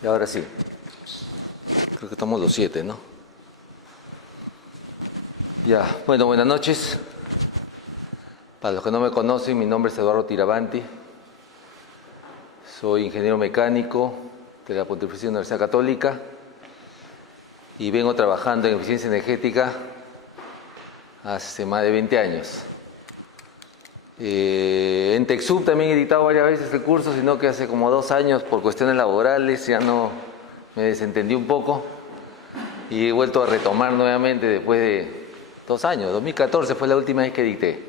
Y ahora sí. Creo que estamos los 7, ¿no? Ya, bueno, buenas noches. Para los que no me conocen, mi nombre es Eduardo Tirabanti. Soy ingeniero mecánico de la Pontificia Universidad Católica y vengo trabajando en eficiencia energética hace más de 20 años. En TechSoup también he dictado varias veces el curso, sino que hace como 2 años por cuestiones laborales ya no me desentendí un poco y he vuelto a retomar nuevamente después de 2 años. 2014 fue la última vez que dicté.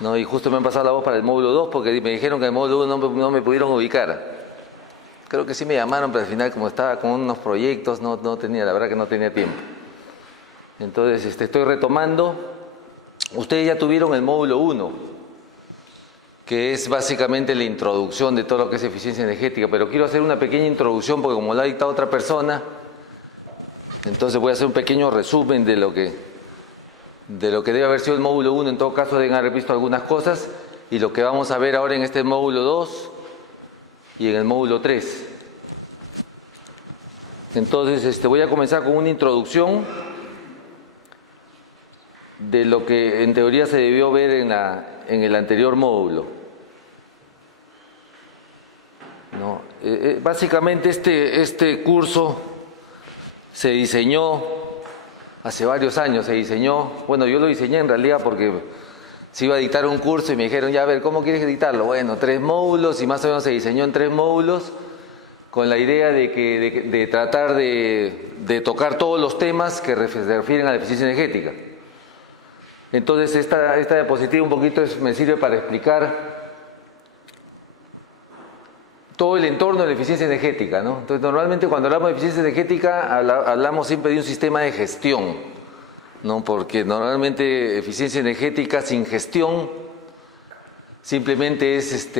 ¿No? Y justo me han pasado la voz para el módulo 2 porque me dijeron que en el módulo 1 no me pudieron ubicar. Creo que sí me llamaron, pero al final como estaba con unos proyectos no tenía, la verdad que no tenía tiempo. Entonces estoy retomando. Ustedes ya tuvieron el módulo 1, que es básicamente la introducción de todo lo que es eficiencia energética, pero quiero hacer una pequeña introducción porque como lo ha dictado otra persona, entonces voy a hacer un pequeño resumen de lo que debe haber sido el módulo 1. En todo caso deben haber visto algunas cosas y lo que vamos a ver ahora en este módulo 2 y en el módulo 3. Entonces voy a comenzar con una introducción de lo que en teoría se debió ver en el anterior módulo. ¿No? Básicamente este curso se diseñó hace varios años, bueno, yo lo diseñé en realidad porque se iba a dictar un curso y me dijeron, ya a ver, ¿cómo quieres dictarlo? Bueno, 3 módulos y más o menos se diseñó en 3 módulos con la idea de tratar de tocar todos los temas que se refieren a la eficiencia energética. Entonces esta diapositiva un poquito me sirve para explicar todo el entorno de la eficiencia energética, ¿no? Entonces normalmente cuando hablamos de eficiencia energética hablamos siempre de un sistema de gestión, ¿no? Porque normalmente eficiencia energética sin gestión simplemente es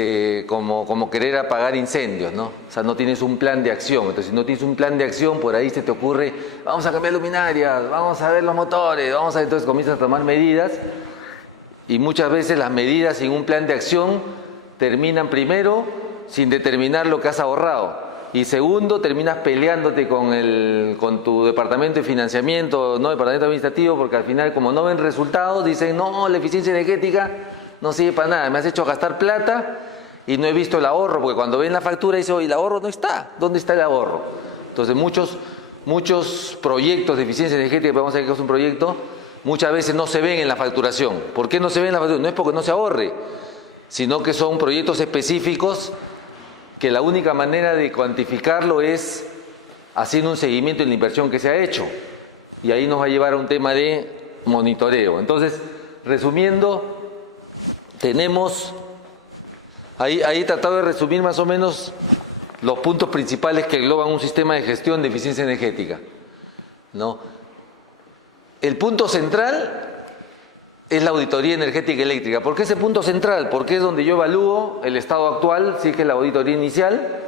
como querer apagar incendios, ¿no? O sea, no tienes un plan de acción. Entonces si no tienes un plan de acción, por ahí se te ocurre, vamos a cambiar luminarias, vamos a ver los motores, entonces comienzas a tomar medidas y muchas veces las medidas sin un plan de acción terminan primero sin determinar lo que has ahorrado y segundo terminas peleándote con tu departamento de financiamiento, no departamento administrativo, porque al final como no ven resultados dicen, no, la eficiencia energética no sirve para nada, me has hecho gastar plata y no he visto el ahorro, porque cuando ven la factura dicen, oye, el ahorro no está, ¿dónde está el ahorro? Entonces muchos proyectos de eficiencia energética, vamos a ver que es un proyecto, muchas veces no se ven en la facturación. ¿Por qué no se ven en la facturación? No es porque no se ahorre, sino que son proyectos específicos que la única manera de cuantificarlo es haciendo un seguimiento en la inversión que se ha hecho. Y ahí nos va a llevar a un tema de monitoreo. Entonces, resumiendo, tenemos, ahí he tratado de resumir más o menos los puntos principales que engloban un sistema de gestión de eficiencia energética, ¿no? El punto central es la auditoría energética eléctrica. ¿Por qué ese punto central? Porque es donde yo evalúo el estado actual, si es que es la auditoría inicial,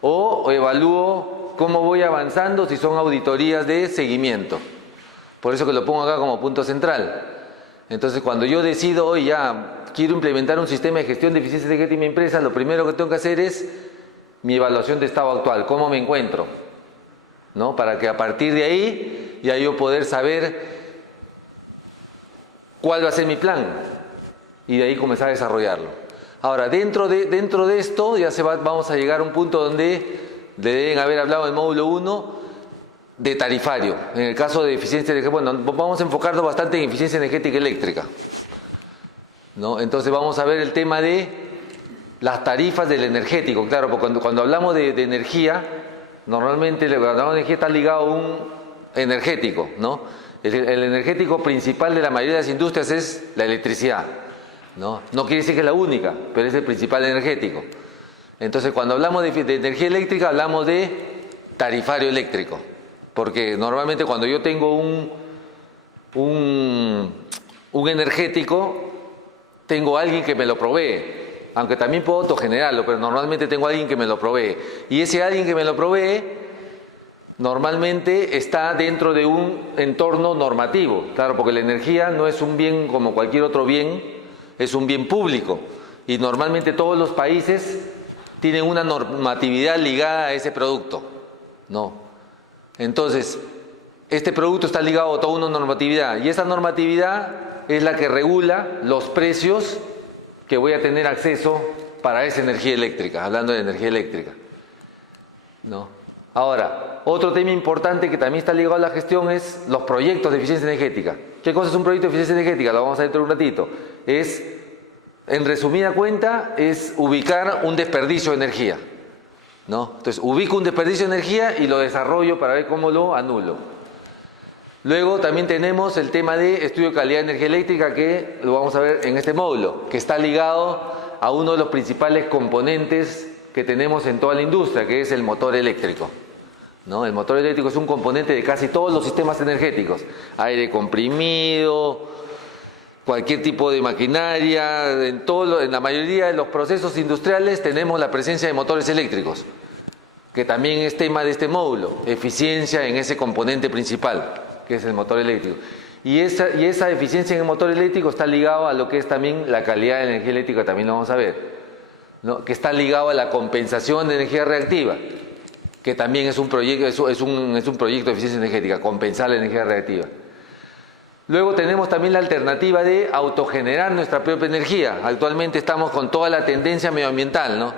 o evalúo cómo voy avanzando si son auditorías de seguimiento. Por eso que lo pongo acá como punto central. Entonces cuando yo decido, hoy ya quiero implementar un sistema de gestión de eficiencia energética en mi empresa, lo primero que tengo que hacer es mi evaluación de estado actual, cómo me encuentro, ¿no? Para que a partir de ahí ya yo poder saber cuál va a ser mi plan y de ahí comenzar a desarrollarlo. Ahora, dentro de esto ya vamos a llegar a un punto donde deben haber hablado en el módulo 1 de tarifario. En el caso de eficiencia energética, bueno, vamos a enfocarnos bastante en eficiencia energética eléctrica, ¿no? Entonces vamos a ver el tema de las tarifas del energético. Claro, porque cuando hablamos de energía, normalmente cuando hablamos de energía está ligado a un energético, ¿no? El energético principal de la mayoría de las industrias es la electricidad, ¿no? No quiere decir que es la única, pero es el principal energético. Entonces cuando hablamos de energía eléctrica hablamos de tarifario eléctrico, porque normalmente cuando yo tengo un energético, tengo alguien que me lo provee, aunque también puedo autogenerarlo, pero normalmente tengo alguien que me lo provee. Y ese alguien que me lo provee normalmente está dentro de un entorno normativo, claro, porque la energía no es un bien como cualquier otro bien, es un bien público y normalmente todos los países tienen una normatividad ligada a ese producto, ¿no? Entonces, este producto está ligado a toda una normatividad y esa normatividad es la que regula los precios que voy a tener acceso para esa energía eléctrica, hablando de energía eléctrica, ¿no? Ahora, otro tema importante que también está ligado a la gestión es los proyectos de eficiencia energética. ¿Qué cosa es un proyecto de eficiencia energética? Lo vamos a ver dentro de un ratito. En resumida cuenta, es ubicar un desperdicio de energía, ¿no? Entonces, ubico un desperdicio de energía y lo desarrollo para ver cómo lo anulo. Luego también tenemos el tema de estudio de calidad de energía eléctrica, que lo vamos a ver en este módulo, que está ligado a uno de los principales componentes que tenemos en toda la industria, que es el motor eléctrico, ¿no? El motor eléctrico es un componente de casi todos los sistemas energéticos, aire comprimido, cualquier tipo de maquinaria, en la mayoría de los procesos industriales tenemos la presencia de motores eléctricos, que también es tema de este módulo, eficiencia en ese componente principal, que es el motor eléctrico. Y esa eficiencia en el motor eléctrico está ligado a lo que es también la calidad de la energía eléctrica, también lo vamos a ver, ¿no? Que está ligado a la compensación de energía reactiva, que también es un proyecto, es un proyecto de eficiencia energética, compensar la energía reactiva. Luego tenemos también la alternativa de autogenerar nuestra propia energía. Actualmente estamos con toda la tendencia medioambiental, ¿no?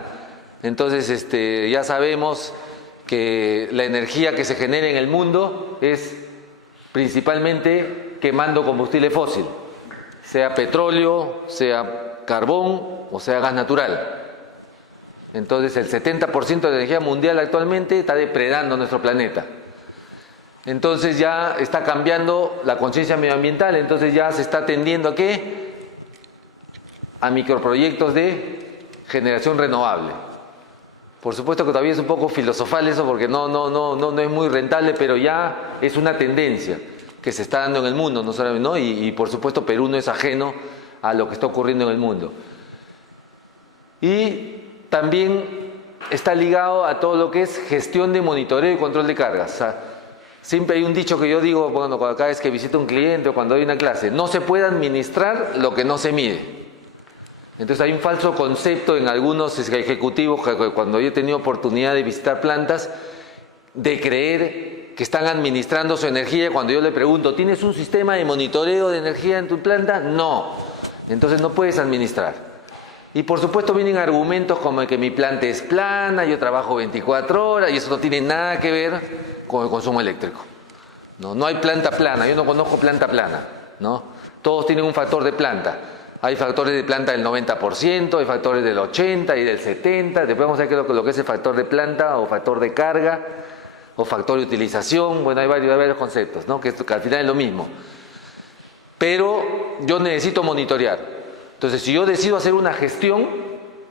Entonces, ya sabemos que la energía que se genera en el mundo es principalmente quemando combustible fósil, sea petróleo, sea carbón o sea gas natural. Entonces, el 70% de la energía mundial actualmente está depredando nuestro planeta. Entonces ya está cambiando la conciencia medioambiental, entonces ya se está tendiendo ¿a qué? A microproyectos de generación renovable. Por supuesto que todavía es un poco filosofal eso porque no es muy rentable, pero ya es una tendencia que se está dando en el mundo, no solamente, ¿no? Y por supuesto Perú no es ajeno a lo que está ocurriendo en el mundo. Y también está ligado a todo lo que es gestión de monitoreo y control de cargas. O sea, siempre hay un dicho que yo digo, bueno, cada vez que visito a un cliente o cuando doy una clase, no se puede administrar lo que no se mide. Entonces hay un falso concepto en algunos ejecutivos, cuando yo he tenido oportunidad de visitar plantas, de creer que están administrando su energía. Cuando yo le pregunto, ¿tienes un sistema de monitoreo de energía en tu planta? No. Entonces no puedes administrar. Y por supuesto vienen argumentos como que mi planta es plana, yo trabajo 24 horas y eso no tiene nada que ver con el consumo eléctrico. No hay planta plana, yo no conozco planta plana, ¿no? Todos tienen un factor de planta. Hay factores de planta del 90%, hay factores del 80% y del 70%. Después vamos a ver lo que es el factor de planta o factor de carga o factor de utilización. Bueno, hay varios conceptos, ¿no? Que al final es lo mismo. Pero yo necesito monitorear. Entonces, si yo decido hacer una gestión,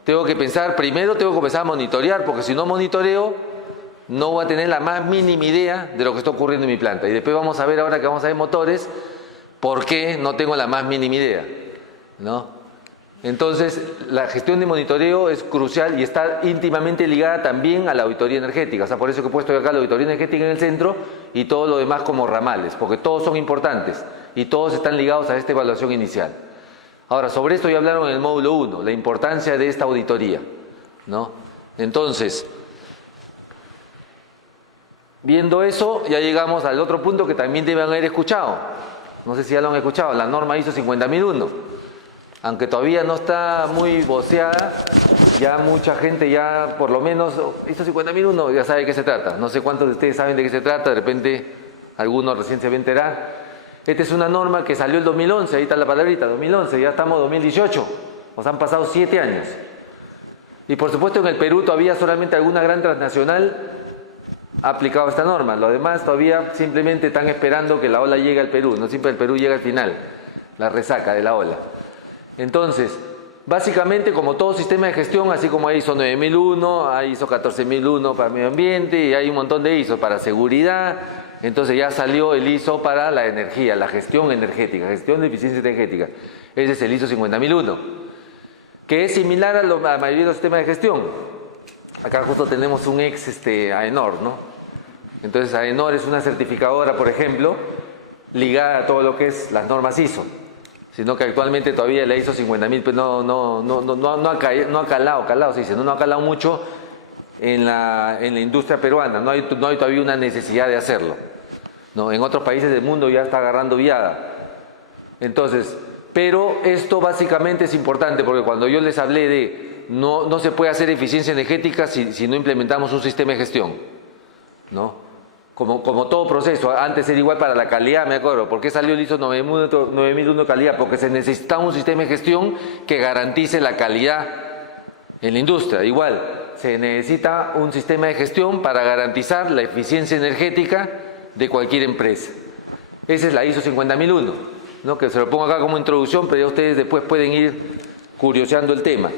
tengo que pensar, primero tengo que empezar a monitorear, porque si no monitoreo, no voy a tener la más mínima idea de lo que está ocurriendo en mi planta. Y después vamos a ver, ahora que vamos a ver motores, por qué no tengo la más mínima idea, ¿no? Entonces, la gestión de monitoreo es crucial y está íntimamente ligada también a la auditoría energética. O sea, por eso que he puesto acá la auditoría energética en el centro y todo lo demás como ramales, porque todos son importantes y todos están ligados a esta evaluación inicial. Ahora, sobre esto ya hablaron en el módulo 1, la importancia de esta auditoría, ¿no? Entonces, viendo eso, ya llegamos al otro punto que también deben haber escuchado. No sé si ya lo han escuchado, la norma ISO 50001. Aunque todavía no está muy voceada, ya mucha gente ya, por lo menos, ISO 50001 ya sabe de qué se trata. No sé cuántos de ustedes saben de qué se trata, de repente algunos recién se van a enterar. Esta es una norma que salió el 2011, ahí está la palabrita, 2011, ya estamos en 2018, o sea, han pasado 7 años. Y por supuesto en el Perú todavía solamente alguna gran transnacional ha aplicado esta norma, los demás todavía simplemente están esperando que la ola llegue al Perú, no siempre el Perú llega al final, la resaca de la ola. Entonces, básicamente como todo sistema de gestión, así como hay ISO 9001, hay ISO 14001 para medio ambiente y hay un montón de ISO para seguridad. Entonces ya salió el ISO para la energía, la gestión energética, gestión de eficiencia energética. Ese es el ISO 50001, que es similar a la mayoría de los sistemas de gestión. Acá justo tenemos un ex AENOR, ¿no? Entonces AENOR es una certificadora, por ejemplo, ligada a todo lo que es las normas ISO, sino que actualmente todavía la ISO 50000 pues no ha calado, se dice, no ha calado mucho en la industria peruana, no hay todavía una necesidad de hacerlo, ¿no? En otros países del mundo ya está agarrando viada. Entonces, pero esto básicamente es importante porque cuando yo les hablé de no se puede hacer eficiencia energética si no implementamos un sistema de gestión, ¿no? Como todo proceso, antes era igual para la calidad, me acuerdo. ¿Por qué salió el ISO 9001 de calidad? Porque se necesitaba un sistema de gestión que garantice la calidad en la industria. Igual, se necesita un sistema de gestión para garantizar la eficiencia energética de cualquier empresa. Esa es la ISO 50001, ¿no? Que se lo pongo acá como introducción, pero ya ustedes después pueden ir curioseando el tema.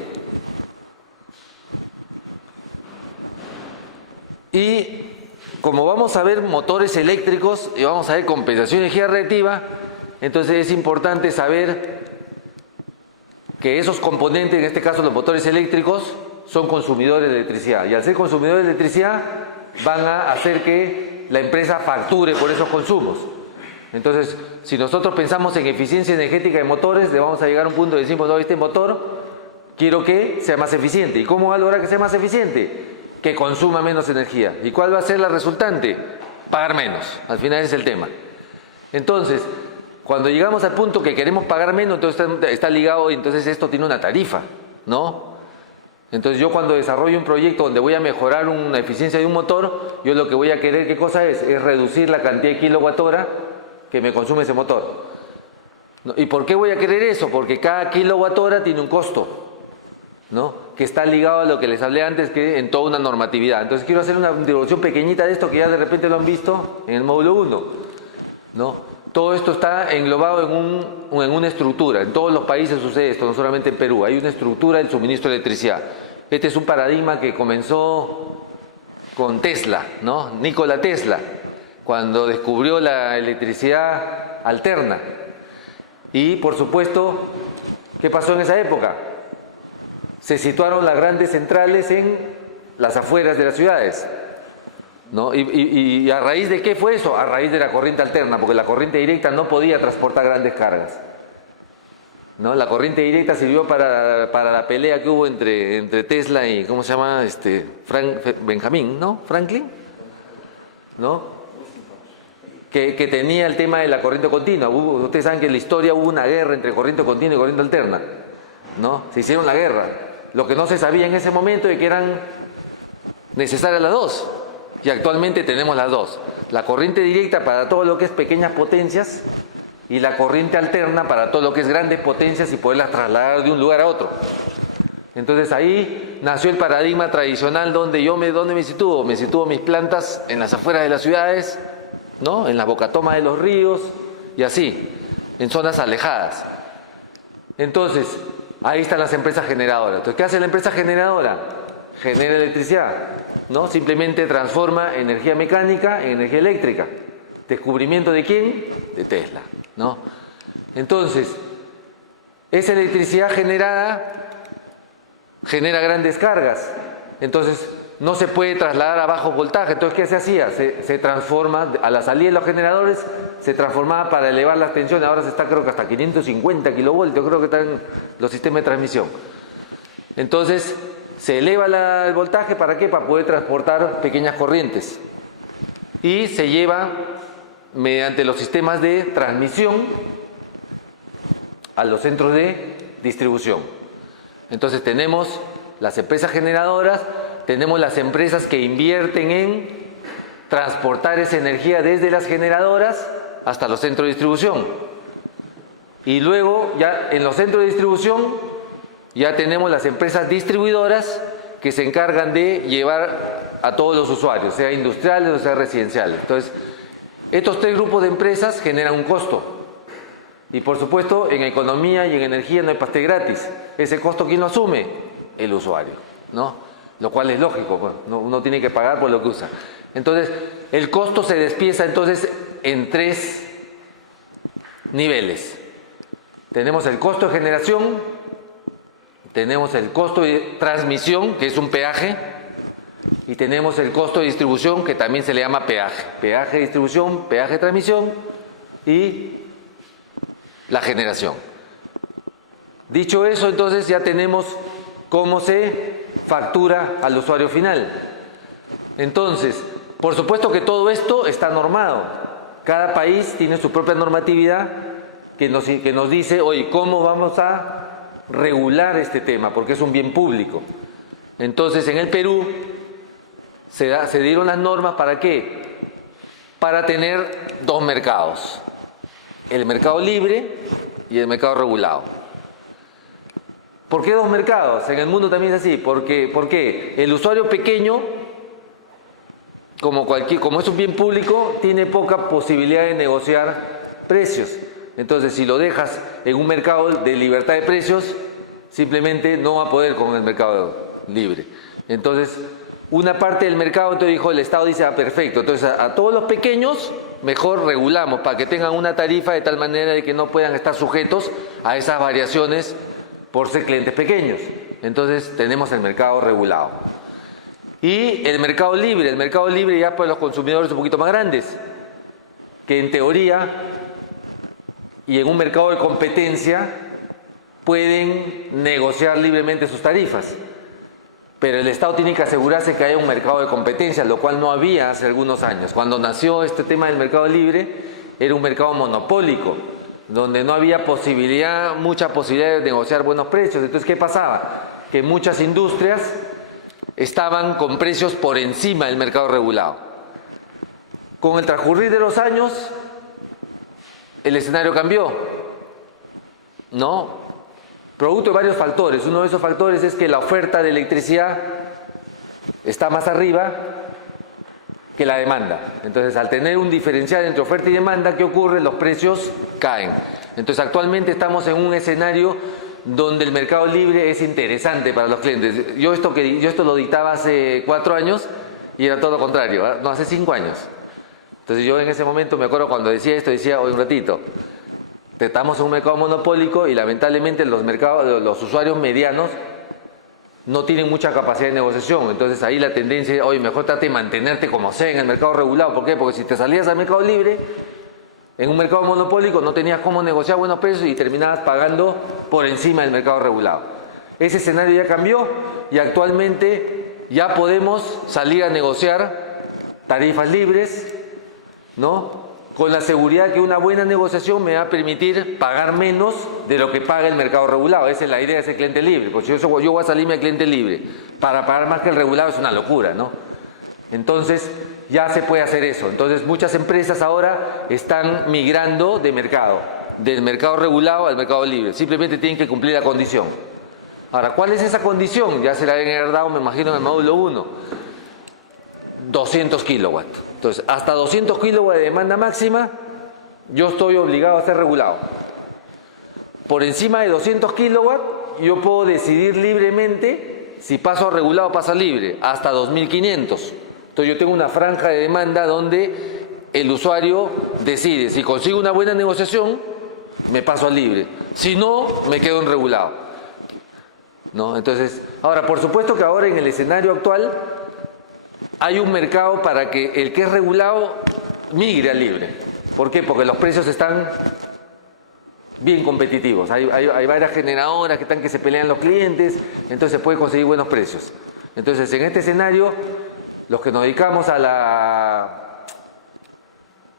Y como vamos a ver motores eléctricos y vamos a ver compensación de energía reactiva, entonces es importante saber que esos componentes, en este caso los motores eléctricos, son consumidores de electricidad. Y al ser consumidores de electricidad, van a hacer que la empresa facture por esos consumos. Entonces, si nosotros pensamos en eficiencia energética de motores, le vamos a llegar a un punto y decimos, no, este motor quiero que sea más eficiente. ¿Y cómo va a lograr que sea más eficiente? Que consuma menos energía. ¿Y cuál va a ser la resultante? Pagar menos. Al final es el tema. Entonces, cuando llegamos al punto que queremos pagar menos, entonces está ligado, entonces esto tiene una tarifa, ¿no? Entonces yo cuando desarrollo un proyecto donde voy a mejorar una eficiencia de un motor, yo lo que voy a querer, ¿qué cosa es? Es reducir la cantidad de kilowatt-hora que me consume ese motor. ¿Y por qué voy a querer eso? Porque cada kilowatt-hora tiene un costo, ¿no? Que está ligado a lo que les hablé antes, que en toda una normatividad. Entonces quiero hacer una introducción pequeñita de esto que ya de repente lo han visto en el módulo 1, ¿no? Todo esto está englobado en una estructura. En todos los países sucede esto, no solamente en Perú. Hay una estructura del suministro de electricidad. Este es un paradigma que comenzó con Tesla, ¿no? Nikola Tesla, cuando descubrió la electricidad alterna. Y por supuesto, ¿qué pasó en esa época? Se situaron las grandes centrales en las afueras de las ciudades, ¿no? ¿Y a raíz de qué fue eso? A raíz de la corriente alterna, porque la corriente directa no podía transportar grandes cargas, ¿no? La corriente directa sirvió para la pelea que hubo entre Tesla y, ¿cómo se llama? Benjamín, ¿no? Franklin, ¿no? Que tenía el tema de la corriente continua. Ustedes saben que en la historia hubo una guerra entre corriente continua y corriente alterna, ¿no? Se hicieron la guerra. Lo que no se sabía en ese momento es que eran necesarias las dos. Y actualmente tenemos las dos. La corriente directa para todo lo que es pequeñas potencias y la corriente alterna para todo lo que es grandes potencias y poderlas trasladar de un lugar a otro. Entonces ahí nació el paradigma tradicional donde ¿dónde me sitúo? Me sitúo mis plantas en las afueras de las ciudades, ¿no? En la bocatoma de los ríos y así, en zonas alejadas. Entonces, ahí están las empresas generadoras. Entonces, ¿qué hace la empresa generadora? Genera electricidad, ¿no? Simplemente transforma energía mecánica en energía eléctrica. ¿Descubrimiento de quién? De Tesla, ¿no? Entonces, esa electricidad generada genera grandes cargas. Entonces, no se puede trasladar a bajo voltaje. Entonces, ¿qué se hacía? Se transforma, a la salida de los generadores, se transformaba para elevar las tensiones. Ahora se está, creo que hasta 550 kilovoltios, creo que están los sistemas de transmisión. Entonces, se eleva el voltaje, ¿para qué? Para poder transportar pequeñas corrientes. Y se lleva mediante los sistemas de transmisión a los centros de distribución. Entonces tenemos las empresas generadoras, tenemos las empresas que invierten en transportar esa energía desde las generadoras hasta los centros de distribución. Y luego ya en los centros de distribución ya tenemos las empresas distribuidoras que se encargan de llevar a todos los usuarios, sea industriales o sea residenciales. Entonces, estos tres grupos de empresas generan un costo. Y por supuesto, en economía y en energía no hay pastel gratis. Ese costo, ¿quién lo asume? El usuario, ¿no? Lo cual es lógico, pues, uno tiene que pagar por lo que usa. Entonces, el costo se despieza entonces en tres niveles. Tenemos el costo de generación, tenemos el costo de transmisión, que es un peaje, Y tenemos el costo de distribución, que también se le llama peaje. Peaje de distribución, peaje de transmisión y la generación. Dicho eso, entonces ya tenemos cómo se factura al usuario final. Entonces, por supuesto que todo esto está normado. Cada país tiene su propia normatividad que nos dice, oye, ¿cómo vamos a regular este tema? Porque es un bien público. Entonces, en el Perú se dieron las normas ¿para qué? Para tener dos mercados. El mercado libre y el mercado regulado. ¿Por qué dos mercados? En el mundo también es así. ¿Por qué? El usuario pequeño, como es un bien público, tiene poca posibilidad de negociar precios. Entonces, si lo dejas en un mercado de libertad de precios, simplemente no va a poder con el mercado libre. Entonces, una parte del mercado, entonces dijo, el Estado dice, perfecto, entonces a todos los pequeños mejor regulamos para que tengan una tarifa de tal manera de que no puedan estar sujetos a esas variaciones por ser clientes pequeños. Entonces tenemos el mercado regulado. Y el mercado libre ya para los consumidores un poquito más grandes, que en teoría y en un mercado de competencia pueden negociar libremente sus tarifas. Pero el Estado tiene que asegurarse que haya un mercado de competencia, lo cual no había hace algunos años. Cuando nació este tema del mercado libre, era un mercado monopólico, donde no había mucha posibilidad de negociar buenos precios. Entonces, ¿qué pasaba? Que muchas industrias estaban con precios por encima del mercado regulado. Con el transcurrir de los años, el escenario cambió, ¿no? Producto de varios factores. Uno de esos factores es que la oferta de electricidad está más arriba que la demanda. Entonces, al tener un diferencial entre oferta y demanda, ¿qué ocurre? Los precios caen. Entonces, actualmente estamos en un escenario donde el mercado libre es interesante para los clientes. Yo esto lo dictaba hace 4 años y era todo lo contrario, no, hace 5 años. Entonces, yo en ese momento me acuerdo cuando decía esto, decía, oye, un ratito, estamos en un mercado monopólico y lamentablemente los usuarios medianos no tienen mucha capacidad de negociación. Entonces ahí la tendencia es, oye, mejor trate de mantenerte como sea en el mercado regulado. ¿Por qué? Porque si te salías al mercado libre, en un mercado monopólico no tenías cómo negociar buenos precios y terminabas pagando por encima del mercado regulado. Ese escenario ya cambió y actualmente ya podemos salir a negociar tarifas libres, ¿no? Con la seguridad que una buena negociación me va a permitir pagar menos de lo que paga el mercado regulado. Esa es la idea de ese cliente libre. Porque si yo voy a salirme al cliente libre para pagar más que el regulado es una locura, ¿no? Entonces ya se puede hacer eso. Entonces muchas empresas ahora están migrando de mercado, del mercado regulado al mercado libre. Simplemente tienen que cumplir la condición. Ahora, ¿cuál es esa condición? Ya se la habían heredado, me imagino, en el módulo 1. 200 kilowatts. Entonces, hasta 200 kilowatts de demanda máxima, yo estoy obligado a ser regulado. Por encima de 200 kilowatts, yo puedo decidir libremente si paso a regulado o paso a libre, hasta 2500. Entonces, yo tengo una franja de demanda donde el usuario decide, si consigo una buena negociación, me paso a libre. Si no, me quedo en regulado, ¿no? Entonces, ahora, por supuesto que ahora en el escenario actual, hay un mercado para que el que es regulado migre al libre. ¿Por qué? Porque los precios están bien competitivos. Hay varias generadoras que se pelean los clientes, entonces se puede conseguir buenos precios. Entonces, en este escenario, los que nos dedicamos a la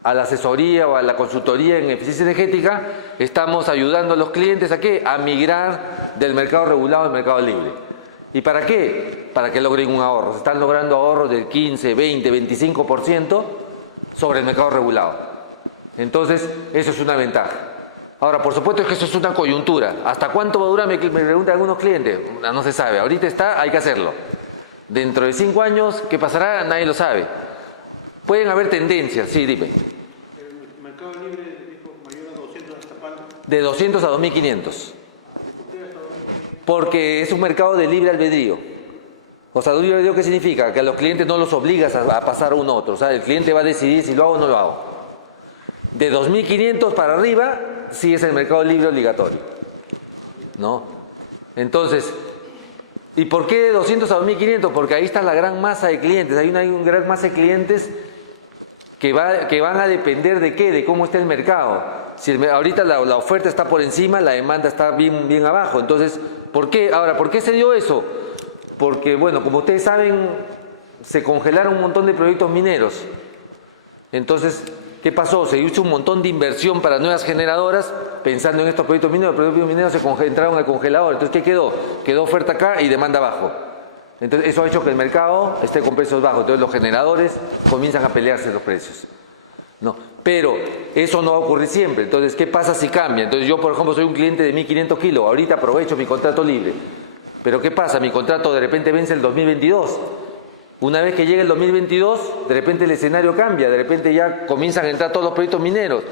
asesoría o a la consultoría en eficiencia energética, estamos ayudando a los clientes ¿a qué? A migrar del mercado regulado al mercado libre. ¿Y para qué? Para que logren un ahorro. Se están logrando ahorros del 15, 20, 25% sobre el mercado regulado. Entonces, eso es una ventaja. Ahora, por supuesto que eso es una coyuntura. ¿Hasta cuánto va a durar? Me preguntan algunos clientes. No se sabe. Ahorita está, hay que hacerlo. Dentro de 5 años, ¿qué pasará? Nadie lo sabe. Pueden haber tendencias. Sí, dime. ¿El mercado libre dijo mayor a 200 hasta cuándo? De 200 a 2500. Porque es un mercado de libre albedrío. O sea, libre albedrío, ¿qué significa? Que a los clientes no los obligas a pasar a uno a otro. O sea, el cliente va a decidir si lo hago o no lo hago. De 2500 para arriba, sí es el mercado libre obligatorio, ¿no? Entonces, ¿Y por qué de 200 a 2.500? Porque ahí está la gran masa de clientes. Hay una gran masa de clientes que van a depender de qué, de cómo está el mercado. Si ahorita la oferta está por encima, la demanda está bien abajo. Entonces, ¿por qué? Ahora, ¿por qué se dio eso? Porque, bueno, como ustedes saben, se congelaron un montón de proyectos mineros. Entonces, ¿qué pasó? Se hizo un montón de inversión para nuevas generadoras, pensando en estos proyectos mineros. Los proyectos mineros entraron al congelador. Entonces, ¿qué quedó? Quedó oferta acá y demanda abajo. Entonces, eso ha hecho que el mercado esté con precios bajos. Entonces, los generadores comienzan a pelearse los precios. No, pero eso no va a ocurrir siempre. Entonces, ¿qué pasa si cambia? Entonces, yo, por ejemplo, soy un cliente de 1.500 kilos. Ahorita aprovecho mi contrato libre. Pero, ¿qué pasa? Mi contrato de repente vence el 2022. Una vez que llega el 2022, de repente el escenario cambia. De repente ya comienzan a entrar todos los proyectos mineros.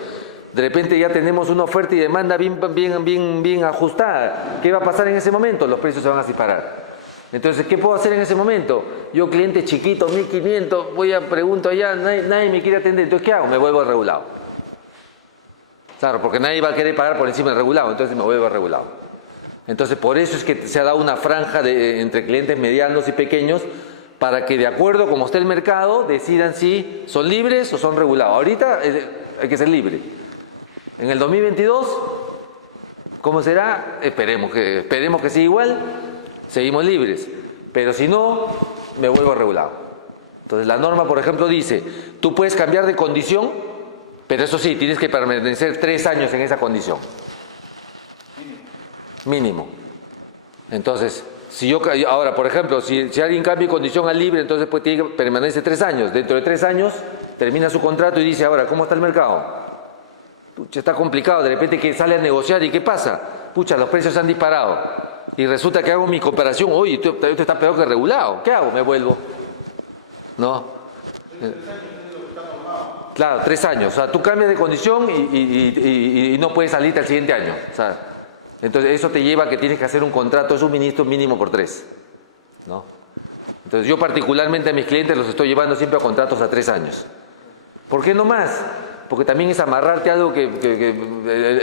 De repente ya tenemos una oferta y demanda bien ajustada. ¿Qué va a pasar en ese momento? Los precios se van a disparar. Entonces, ¿qué puedo hacer en ese momento? Yo, cliente chiquito, 1.500, pregunto allá, nadie me quiere atender. Entonces, ¿qué hago? Me vuelvo al regulado. Claro, porque nadie va a querer pagar por encima del regulado, entonces me vuelvo al regulado. Entonces, por eso es que se ha dado una franja entre clientes medianos y pequeños para que, de acuerdo como está el mercado, decidan si son libres o son regulados. Ahorita hay que ser libre. En el 2022, ¿cómo será? Esperemos que siga igual. Seguimos libres, pero si no, me vuelvo regulado. Entonces la norma, por ejemplo, dice, tú puedes cambiar de condición, pero eso sí, tienes que permanecer 3 años en esa condición. Mínimo. Entonces, ahora, por ejemplo, si alguien cambia de condición a libre, entonces pues tiene que permanecer 3 años. Dentro de 3 años, termina su contrato y dice, ahora, ¿cómo está el mercado? Pucha, está complicado, de repente que sale a negociar y ¿qué pasa? Pucha, los precios se han disparado. Y resulta que hago mi comparación, oye, esto está peor que regulado, ¿qué hago? Me vuelvo. ¿No? Claro, 3 años. O sea, tú cambias de condición y no puedes salirte al siguiente año. O sea, entonces eso te lleva a que tienes que hacer un contrato de suministro mínimo por 3. ¿No? Entonces yo particularmente a mis clientes los estoy llevando siempre a contratos a 3 años. ¿Por qué no más? Porque también es amarrarte a algo que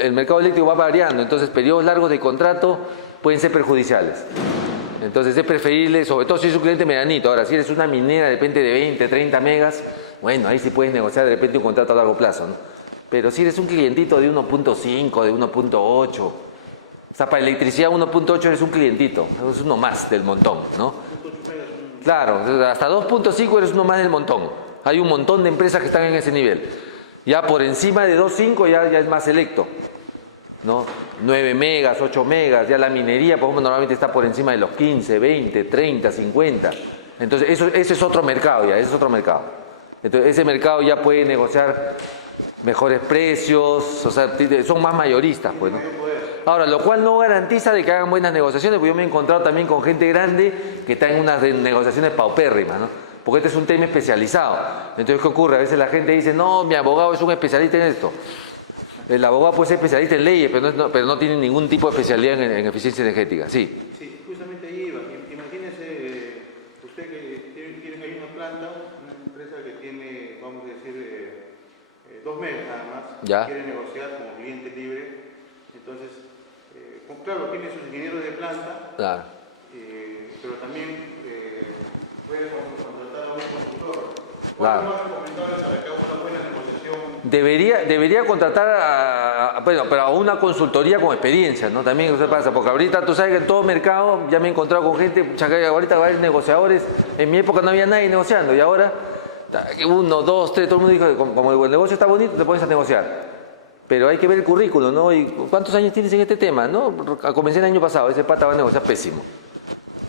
el mercado eléctrico va variando. Entonces periodos largos de contrato pueden ser perjudiciales. Entonces es preferible, sobre todo si es un cliente medianito. Ahora, si eres una minera de repente de 20, 30 megas, bueno, ahí sí puedes negociar de repente un contrato a largo plazo, ¿no? Pero si eres un clientito de 1.5, de 1.8, o sea, para electricidad 1.8 eres un clientito, es uno más del montón, ¿no? Claro, hasta 2.5 eres uno más del montón. Hay un montón de empresas que están en ese nivel. Ya por encima de 2.5 ya es más selecto, ¿no? 9 megas, 8 megas, ya la minería, por ejemplo, normalmente está por encima de los 15, 20, 30, 50. Entonces, ese es otro mercado ya, ese es otro mercado. Entonces, ese mercado ya puede negociar mejores precios, o sea, son más mayoristas, pues, ¿no? Ahora, lo cual no garantiza de que hagan buenas negociaciones, porque yo me he encontrado también con gente grande que está en unas negociaciones paupérrimas, ¿no? Porque este es un tema especializado. Entonces, ¿qué ocurre? A veces la gente dice, no, mi abogado es un especialista en esto. El abogado puede ser especialista en leyes, pero no tiene ningún tipo de especialidad en eficiencia energética. Sí. Sí, justamente ahí iba. Imagínese usted que tiene ahí una planta, una empresa que tiene, vamos a decir, 2 megas nada más, Ya. quiere negociar como cliente libre. Entonces, claro, tiene sus ingenieros de planta, Claro. pero también puede contratar a un consultor. Claro. ¿Cuál es lo más recomendable para que haga una buena negociación? Debería contratar a una consultoría con experiencia, ¿no? También eso pasa, porque ahorita tú sabes que en todo mercado ya me he encontrado con gente, ahorita varios negociadores, en mi época no había nadie negociando y ahora 1, 2, 3, todo el mundo dijo, como el negocio está bonito, te pones a negociar. Pero hay que ver el currículum, ¿no? ¿Y cuántos años tienes en este tema? ¿No? Comencé el año pasado, ese pata va a negociar pésimo,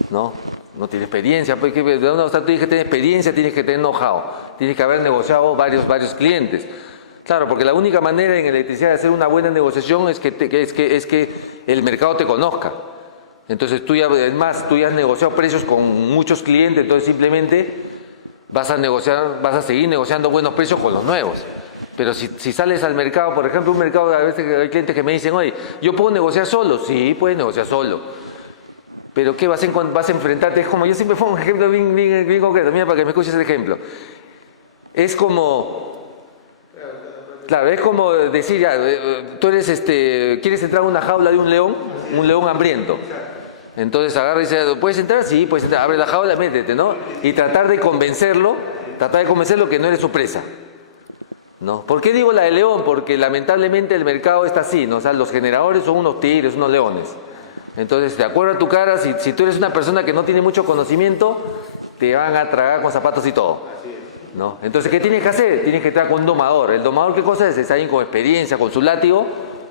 ¿no? No tiene experiencia, pues, tú tienes que tener experiencia, tienes que tener know-how, tienes que haber negociado varios clientes. Claro, porque la única manera en electricidad de hacer una buena negociación es que el mercado te conozca. Entonces tú ya has negociado precios con muchos clientes, entonces simplemente vas a seguir negociando buenos precios con los nuevos. Pero si sales al mercado, por ejemplo, un mercado, a veces hay clientes que me dicen, oye, ¿yo puedo negociar solo? Sí, puedes negociar solo. Pero ¿qué vas a enfrentarte? Es como, yo siempre pongo un ejemplo bien concreto, mira, para que me escuches el ejemplo. Es como, claro, es como decir, ya, tú quieres entrar a una jaula de un león hambriento. Entonces agarra y dice, ¿puedes entrar? Sí, puedes entrar. Abre la jaula, métete, ¿no? Y tratar de convencerlo que no eres su presa, ¿no? ¿Por qué digo la de león? Porque lamentablemente el mercado está así, ¿no? O sea, los generadores son unos tigres, unos leones. Entonces, de acuerdo a tu cara, si tú eres una persona que no tiene mucho conocimiento, te van a tragar con zapatos y todo, ¿no? Entonces, ¿qué tienes que hacer? Tienes que entrar con un domador. ¿El domador qué cosa es? Es alguien con experiencia, con su látigo,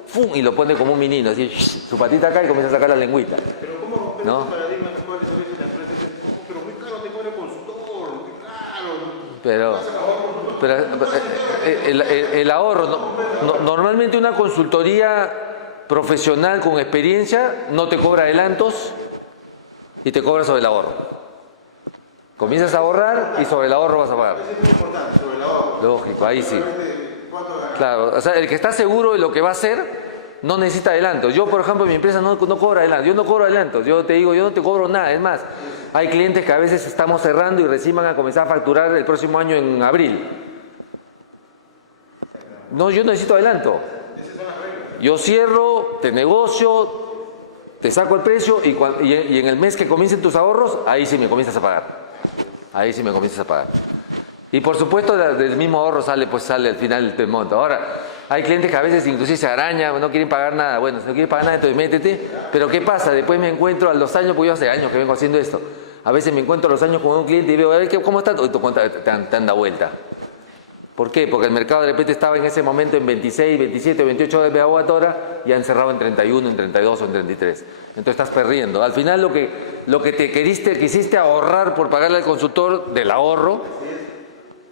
¡fum! Y lo pone como un menino, así, su patita acá y comienza a sacar la lengüita. Pero ¿cómo romper ¿no? ese paradigma en el cual a veces la empresa dice, "Oh, pero muy caro te cobra el consultor, muy caro"? Pero el ahorro, normalmente una consultoría profesional con experiencia no te cobra adelantos y te cobra sobre el ahorro. Comienzas a ahorrar y sobre el ahorro vas a pagar. Eso es muy importante, sobre el ahorro. Lógico, ahí sí. Claro, o sea, el que está seguro de lo que va a hacer no necesita adelantos. Yo, por ejemplo, en mi empresa no cobro adelantos. Yo no cobro adelantos. Yo te digo, yo no te cobro nada. Es más, hay clientes que a veces estamos cerrando y recién van a comenzar a facturar el próximo año en abril. No, yo no necesito adelanto. Yo cierro, te negocio, te saco el precio y en el mes que comiencen tus ahorros, ahí sí me comienzas a pagar. Ahí sí me comienzas a pagar. Y por supuesto del mismo ahorro sale al final del monto. Ahora, hay clientes que a veces inclusive se arañan, no quieren pagar nada. Bueno, si no quieren pagar nada, entonces métete. Pero ¿qué pasa? Después me encuentro a los años, porque yo hace años que vengo haciendo esto. A veces me encuentro a los años con un cliente y veo, a ver, ¿cómo está? Te han dado vuelta. ¿Por qué? Porque el mercado de repente estaba en ese momento en 26, 27, 28 de megawatt-hora y han cerrado en 31, en 32 o en 33. Entonces estás perdiendo. Al final lo que te quisiste ahorrar por pagarle al consultor del ahorro,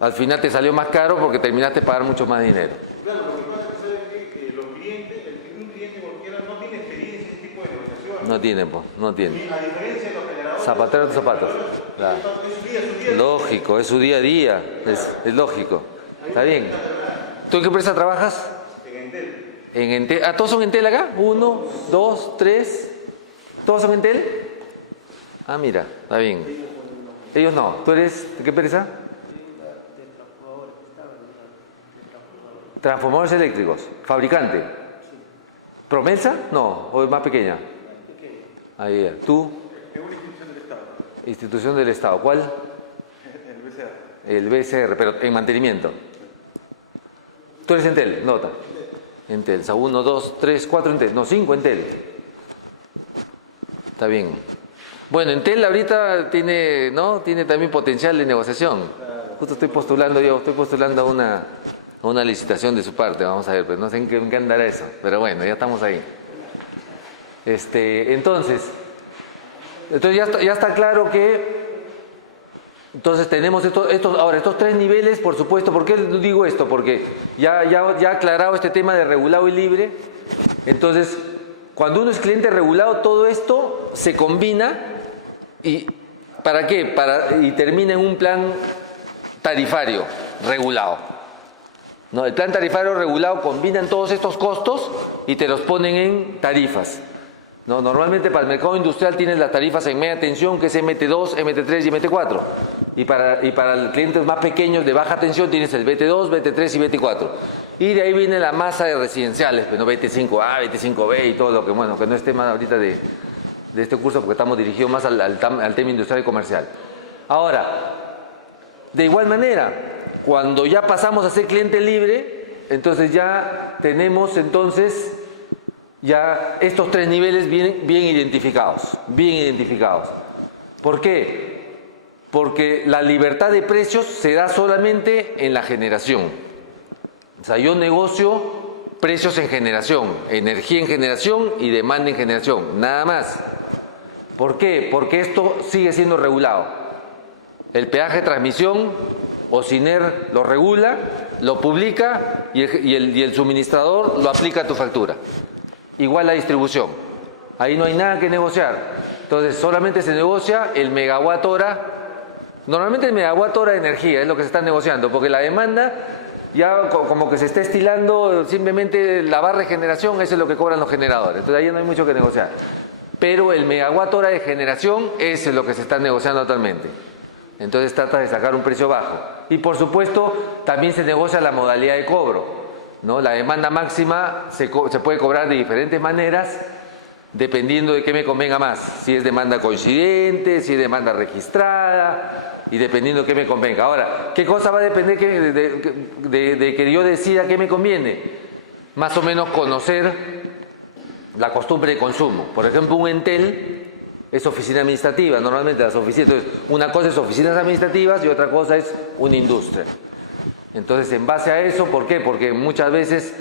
al final te salió más caro porque terminaste de pagar mucho más dinero. Claro, lo que pasa es que saben que los clientes, un cliente cualquiera no tiene experiencia en este tipo de negociaciones. No tiene, pues, no tiene. A diferencia de los generadores. Zapatero de zapatos. Claro. Es su día. Lógico, es su día a día, es lógico. Está bien. ¿Tú en qué empresa trabajas? En Entel. En Entel. ¿Ah, todos son Entel acá? 1, 2, 3. ¿Todos son Entel? Ah, mira, está bien. Ellos no. ¿Tú eres de qué empresa? Transformadores eléctricos. ¿Fabricante? ¿Promesa? No, o es más pequeña. Ahí, ¿tú? Es una institución del Estado. Institución del Estado. ¿Cuál? El BCR. El BCR, pero en mantenimiento. ¿Tú eres Entel? Nota. Entel. O sea, 1, 2, 3, 4 Entel. No, 5 Entel. Está bien. Bueno, Entel ahorita tiene también potencial de negociación. Justo estoy postulando a una licitación de su parte. Vamos a ver, pues no sé en qué andará eso. Pero bueno, ya estamos ahí. Entonces ya está claro que entonces tenemos estos tres niveles, por supuesto. ¿Por qué digo esto? Porque ya aclarado este tema de regulado y libre. Entonces, cuando uno es cliente regulado, todo esto se combina y ¿para qué? Y termina en un plan tarifario regulado. No, el plan tarifario regulado combina todos estos costos y te los ponen en tarifas. No, normalmente para el mercado industrial tienes las tarifas en media tensión, que es MT2, MT3 y MT4. Y para el clientes más pequeños de baja tensión tienes el BT2, BT3 y BT4. Y de ahí viene la masa de residenciales, pero BT5A, BT5B y todo lo que, bueno, que no es tema ahorita de este curso porque estamos dirigidos más al tema industrial y comercial. Ahora, de igual manera, cuando ya pasamos a ser cliente libre, entonces ya tenemos ya estos tres niveles bien identificados. ¿Por qué? Porque la libertad de precios se da solamente en la generación. O sea, yo negocio precios en generación, energía en generación y demanda en generación, nada más. ¿Por qué? Porque esto sigue siendo regulado. El peaje de transmisión, OCINER lo regula, lo publica y el suministrador lo aplica a tu factura. Igual la distribución. Ahí no hay nada que negociar. Entonces solamente se negocia el megawatt hora. Normalmente el megawatt hora de energía es lo que se está negociando, porque la demanda ya como que se está estilando, simplemente la barra de generación, eso es lo que cobran los generadores. Entonces ahí no hay mucho que negociar. Pero el megawatt hora de generación, eso es lo que se está negociando actualmente. Entonces trata de sacar un precio bajo. Y por supuesto también se negocia la modalidad de cobro, ¿no? La demanda máxima se puede cobrar de diferentes maneras dependiendo de qué me convenga más, si es demanda coincidente, si es demanda registrada, y dependiendo de qué me convenga. Ahora, ¿qué cosa va a depender de que yo decida qué me conviene? Más o menos conocer la costumbre de consumo. Por ejemplo, un Entel es oficina administrativa, normalmente las oficinas. Entonces, una cosa es oficinas administrativas y otra cosa es una industria. Entonces, en base a eso, ¿por qué? Porque muchas veces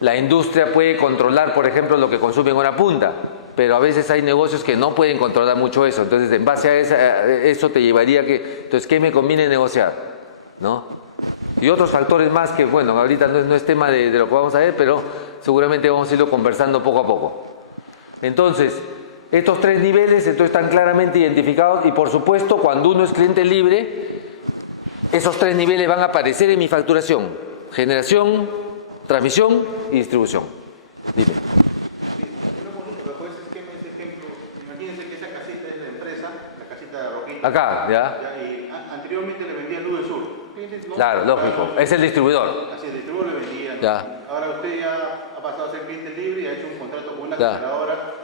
la industria puede controlar, por ejemplo, lo que consume en hora punta, pero a veces hay negocios que no pueden controlar mucho eso. Entonces, en base a eso te llevaría a que, entonces, ¿qué me conviene negociar? ¿No? Y otros factores más que, bueno, ahorita no es tema de lo que vamos a ver, pero seguramente vamos a irlo conversando poco a poco. Entonces, estos tres niveles están claramente identificados y, por supuesto, cuando uno es cliente libre, esos tres niveles van a aparecer en mi facturación: generación, transmisión y distribución. Dime. Sí, una consulta, después ese ejemplo, imagínense que esa casita es de la empresa, la casita rojita. Acá, ¿ya? Y anteriormente le vendía Luz del Sur. ¿No? Claro, lógico. Es el distribuidor. Así, el distribuidor le vendía. Ya. Ahora usted ya ha pasado a ser cliente libre y ha hecho un contrato con una Ya. generadora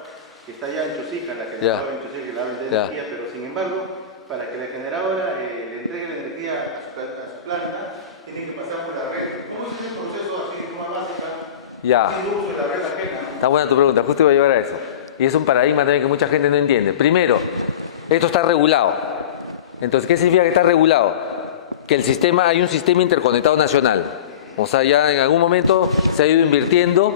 que está ya en Chosica, la generadora en Chosica, que la vende energía, pero sin embargo, para que la generadora le entregue la energía a su planta, tiene que pasar por la red. ¿Cómo es ese proceso así de forma básica? Ya. Sin uso de la red ajena, ¿no? Está buena tu pregunta, justo iba a llevar a eso. Y es un paradigma también que mucha gente no entiende. Primero, esto está regulado. Entonces, ¿qué significa que está regulado? Que el sistema, hay un sistema interconectado nacional. O sea, ya en algún momento se ha ido invirtiendo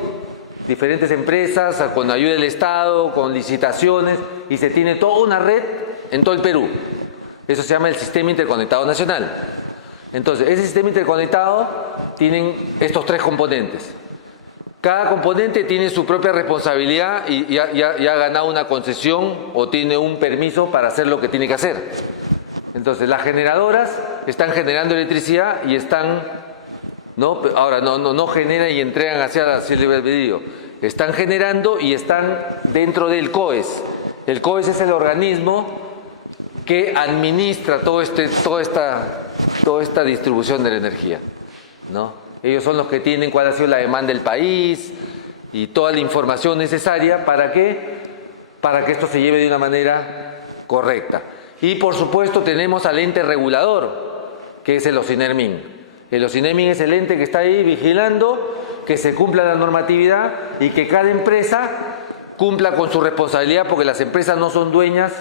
diferentes empresas con ayuda del Estado, con licitaciones, y se tiene toda una red en todo el Perú. Eso se llama el sistema interconectado nacional. Entonces, ese sistema interconectado tiene estos tres componentes. Cada componente tiene su propia responsabilidad y ha ganado una concesión o tiene un permiso para hacer lo que tiene que hacer. Entonces, las generadoras están generando electricidad y están, ¿no? Ahora no generan y entregan hacia el libre albedrío. Están generando y están dentro del COES. El COES es el organismo que administra toda esta distribución de la energía, ¿no? Ellos son los que tienen cuál ha sido la demanda del país y toda la información necesaria para que esto se lleve de una manera correcta. Y por supuesto tenemos al ente regulador, que es el OSINERMIN. El OSINERMIN es el ente que está ahí vigilando que se cumpla la normatividad y que cada empresa cumpla con su responsabilidad, porque las empresas no son dueñas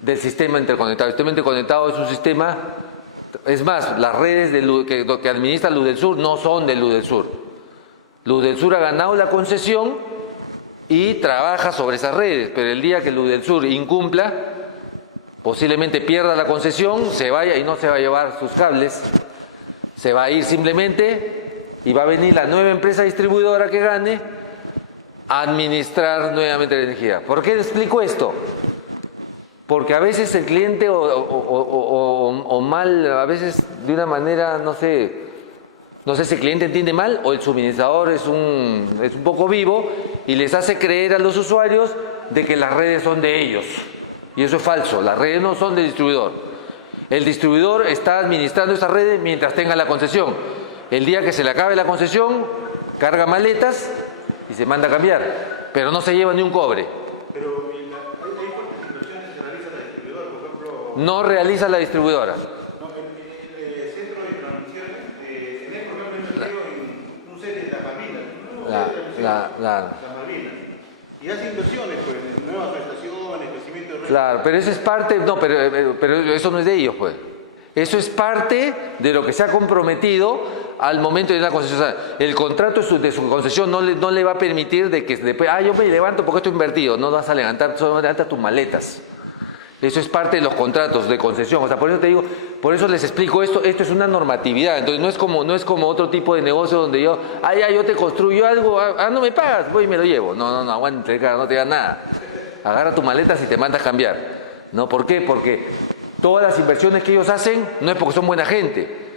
del sistema interconectado. El sistema interconectado es un sistema, es más, las redes de luz, que administra Luz del Sur no son de Luz del Sur. Luz del Sur ha ganado la concesión y trabaja sobre esas redes, pero el día que Luz del Sur incumpla, posiblemente pierda la concesión, se vaya y no se va a llevar sus cables, se va a ir simplemente y va a venir la nueva empresa distribuidora que gane a administrar nuevamente la energía. ¿Por qué explico esto? Porque a veces el cliente o mal, a veces de una manera, no sé si el cliente entiende mal o el suministrador es un poco vivo y les hace creer a los usuarios de que las redes son de ellos. Y eso es falso, las redes no son del distribuidor. El distribuidor está administrando esas redes mientras tenga la concesión. El día que se le acabe la concesión, carga maletas y se manda a cambiar, pero no se lleva ni un cobre. Pero ¿hay cuántas inversiones se realiza la distribuidora? Por ejemplo, No realiza la distribuidora. no, el centro de transmisiones, tenés por ejemplo invertido en un set de las Malvinas, las Malvinas, y hace inversiones pues, en nuevas prestaciones, crecimiento de redes. Claro, pero eso es parte, no, pero eso no es de ellos, pues. Eso es parte de lo que se ha comprometido al momento de la concesión. El contrato de su concesión no le va a permitir de que después, yo me levanto porque estoy invertido. No vas a levantar, solo levantas tus maletas. Eso es parte de los contratos de concesión. O sea, por eso te digo, por eso les explico esto. Esto es una normatividad. Entonces no es como otro tipo de negocio donde yo te construyo algo, no me pagas, voy y me lo llevo. No, aguante, no te da nada. Agarra tus maletas y te mandas a cambiar. ¿No? ¿Por qué? Porque todas las inversiones que ellos hacen no es porque son buena gente.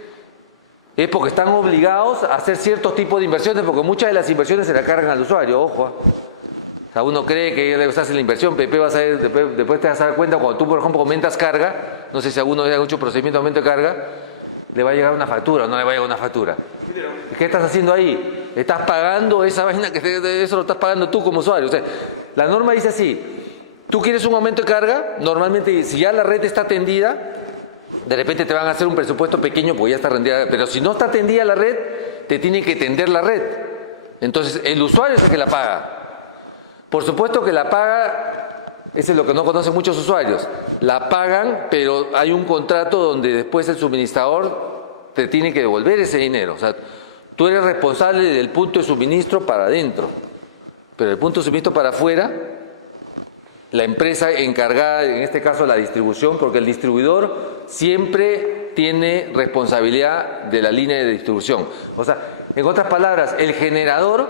Es porque están obligados a hacer ciertos tipos de inversiones, porque muchas de las inversiones se la cargan al usuario, ojo. O sea, uno cree que debes hacer la inversión, después te vas a dar cuenta cuando tú, por ejemplo, aumentas carga, no sé si alguno ha hecho procedimiento de aumento de carga, le va a llegar una factura o no le va a llegar una factura. ¿Qué estás haciendo ahí? Estás pagando esa vaina, eso lo estás pagando tú como usuario. O sea, la norma dice así, tú quieres un aumento de carga, normalmente si ya la red está atendida, de repente te van a hacer un presupuesto pequeño porque ya está rendida, pero si no está atendida la red, te tiene que tender la red. Entonces, el usuario es el que la paga. Por supuesto que la paga, eso es lo que no conocen muchos usuarios, la pagan, pero hay un contrato donde después el suministrador te tiene que devolver ese dinero. O sea, tú eres responsable del punto de suministro para adentro, pero el punto de suministro para afuera, la empresa encargada, en este caso la distribución, porque el distribuidor siempre tiene responsabilidad de la línea de distribución. O sea, en otras palabras, el generador,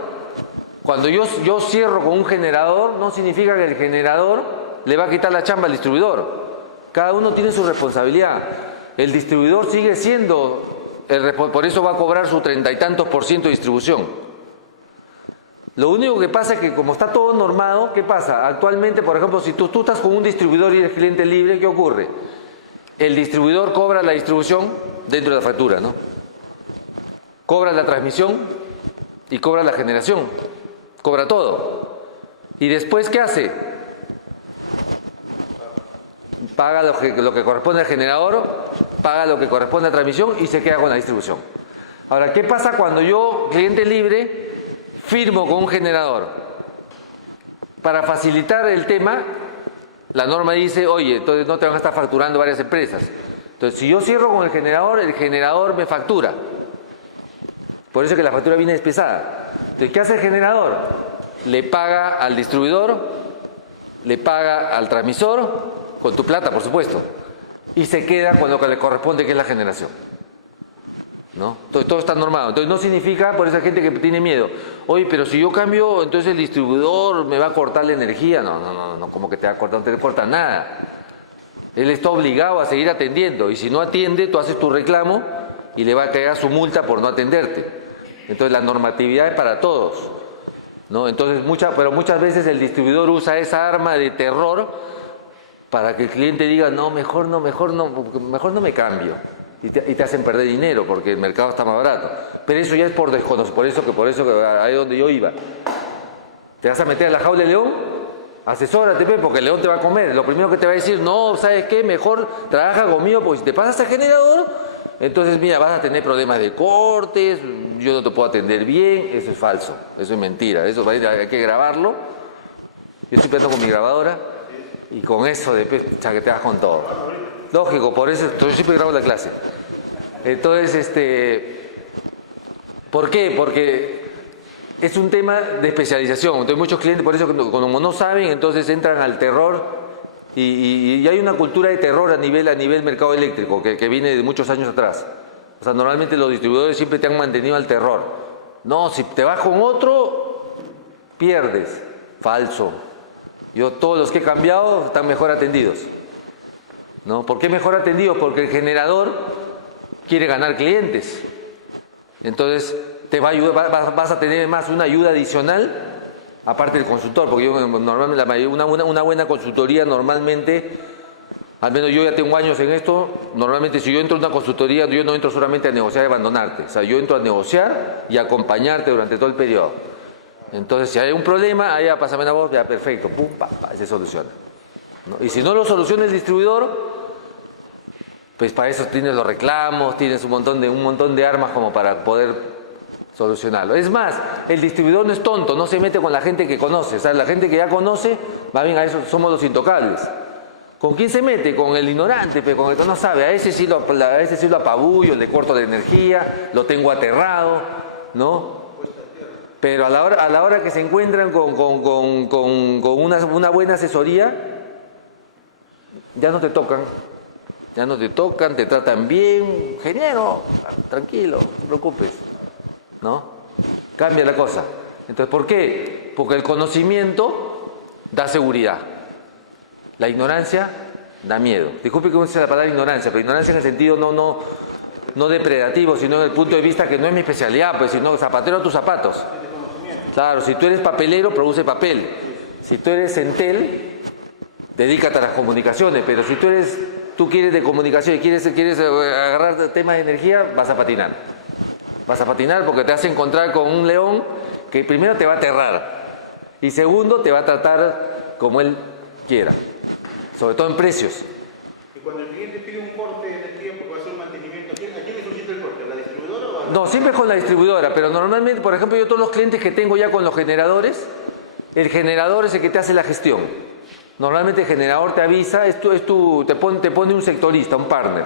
cuando yo cierro con un generador, no significa que el generador le va a quitar la chamba al distribuidor. Cada uno tiene su responsabilidad. El distribuidor sigue siendo, por eso va a cobrar su 30 y tantos % de distribución. Lo único que pasa es que como está todo normado, ¿qué pasa? Actualmente, por ejemplo, si tú estás con un distribuidor y eres cliente libre, ¿qué ocurre? El distribuidor cobra la distribución dentro de la factura, ¿no? Cobra la transmisión y cobra la generación. Cobra todo. ¿Y después qué hace? Paga lo que corresponde al generador, paga lo que corresponde a la transmisión y se queda con la distribución. Ahora, ¿qué pasa cuando yo, cliente libre, firmo con un generador? Para facilitar el tema, la norma dice, oye, entonces no te van a estar facturando varias empresas. Entonces, si yo cierro con el generador me factura. Por eso es que la factura viene despesada. Entonces, ¿qué hace el generador? Le paga al distribuidor, le paga al transmisor, con tu plata, por supuesto, y se queda con lo que le corresponde, que es la generación. ¿No? Todo está normado. Entonces no significa, por esa gente que tiene miedo, oye, pero si yo cambio, entonces el distribuidor me va a cortar la energía. No, ¿cómo que te va a cortar? No te corta nada. Él está obligado a seguir atendiendo, y si no atiende, tú haces tu reclamo y le va a caer su multa por no atenderte. Entonces la normatividad es para todos, ¿no? Entonces pero muchas veces el distribuidor usa esa arma de terror para que el cliente diga, no, mejor no me cambio. Y te hacen perder dinero porque el mercado está más barato. Pero eso ya es por desconocimiento, por eso que ahí es donde yo iba. ¿Te vas a meter a la jaula de león? Asesórate, porque el león te va a comer. Lo primero que te va a decir, no, ¿sabes qué? Mejor trabaja conmigo, porque si te pasas al generador, entonces mira, vas a tener problemas de cortes, yo no te puedo atender bien. Eso es falso, eso es mentira. Eso hay que grabarlo. Yo estoy peleando con mi grabadora y con eso después chaqueteas con todo. Lógico, por eso yo siempre grabo la clase. Entonces, ¿por qué? Porque es un tema de especialización. Entonces muchos clientes, por eso como no saben, entonces entran al terror y hay una cultura de terror a nivel mercado eléctrico que viene de muchos años atrás. O sea, normalmente los distribuidores siempre te han mantenido al terror. No, si te vas con otro, pierdes. Falso. Todos los que he cambiado están mejor atendidos. ¿No? ¿Por qué mejor atendidos? Porque el generador quiere ganar clientes. Entonces te va a ayudar, vas a tener más una ayuda adicional aparte del consultor, porque normalmente una buena consultoría normalmente, al menos yo ya tengo años en esto, normalmente si yo entro en una consultoría, yo no entro solamente a negociar y abandonarte, o sea, yo entro a negociar y acompañarte durante todo el periodo. Entonces, si hay un problema, ya pásame la voz, ya perfecto, pum, se soluciona. ¿No? Y si no lo soluciona el distribuidor, pues para eso tienes los reclamos, tienes un montón de armas como para poder solucionarlo. Es más, el distribuidor no es tonto, no se mete con la gente que conoce. O sea, la gente que ya conoce, va bien, a eso somos los intocables. ¿Con quién se mete? Con el ignorante, pero con el que no sabe. A ese sí lo apabullo, le corto de energía, lo tengo aterrado, ¿no? Pero a la hora que se encuentran con una buena asesoría, ya no te tocan. Ya no te tocan, te tratan bien, ingeniero, tranquilo, no te preocupes, ¿no? Cambia la cosa. Entonces, ¿por qué? Porque el conocimiento da seguridad. La ignorancia da miedo. Disculpe que use la palabra ignorancia, pero ignorancia en el sentido no depredativo, sino en el punto de vista que no es mi especialidad, pues sino zapatero a tus zapatos. Claro, si tú eres papelero, produce papel. Si tú eres Entel, dedícate a las comunicaciones, pero si tú quieres de comunicación y quieres agarrar temas de energía, vas a patinar. Vas a patinar porque te vas a encontrar con un león que primero te va a aterrar y segundo te va a tratar como él quiera, sobre todo en precios. Y cuando el cliente pide un corte de energía porque va a hacer un mantenimiento, ¿a quién le solicita el corte? ¿A la distribuidora o a la... No, siempre con la distribuidora, pero normalmente, por ejemplo, yo todos los clientes que tengo ya con los generadores, el generador es el que te hace la gestión. Normalmente el generador te avisa, te pone un sectorista, un partner.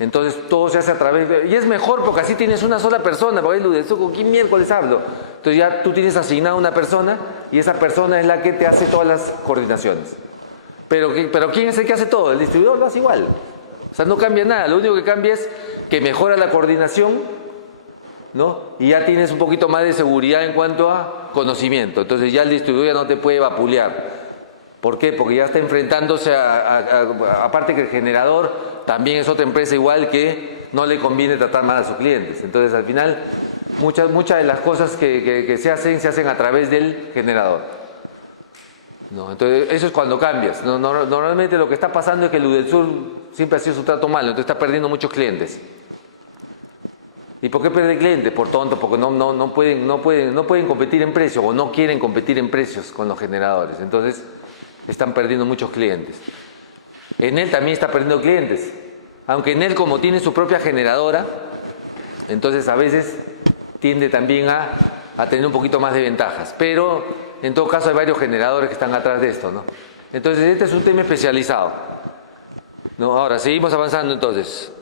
Entonces todo se hace a través de... Y es mejor porque así tienes una sola persona, porque ¿con quién miércoles hablo? Entonces ya tú tienes asignado una persona y esa persona es la que te hace todas las coordinaciones. Pero ¿quién es el que hace todo? El distribuidor lo hace igual. O sea, no cambia nada, lo único que cambia es que mejora la coordinación, ¿no? Y ya tienes un poquito más de seguridad en cuanto a conocimiento. Entonces ya el distribuidor ya no te puede vapulear. ¿Por qué? Porque ya está enfrentándose aparte que el generador también es otra empresa igual que no le conviene tratar mal a sus clientes. Entonces al final muchas de las cosas que se hacen a través del generador. No, entonces eso es cuando cambias. Normalmente lo que está pasando es que el Udelsur siempre ha sido su trato malo, entonces está perdiendo muchos clientes. ¿Y por qué pierde clientes? Por tonto, porque no pueden competir en precios o no quieren competir en precios con los generadores. Entonces están perdiendo muchos clientes. Enel también está perdiendo clientes, aunque Enel, como tiene su propia generadora, entonces a veces tiende también a tener un poquito más de ventajas, pero en todo caso hay varios generadores que están atrás de esto, ¿no? Entonces este es un tema especializado, ¿no? Ahora seguimos avanzando entonces,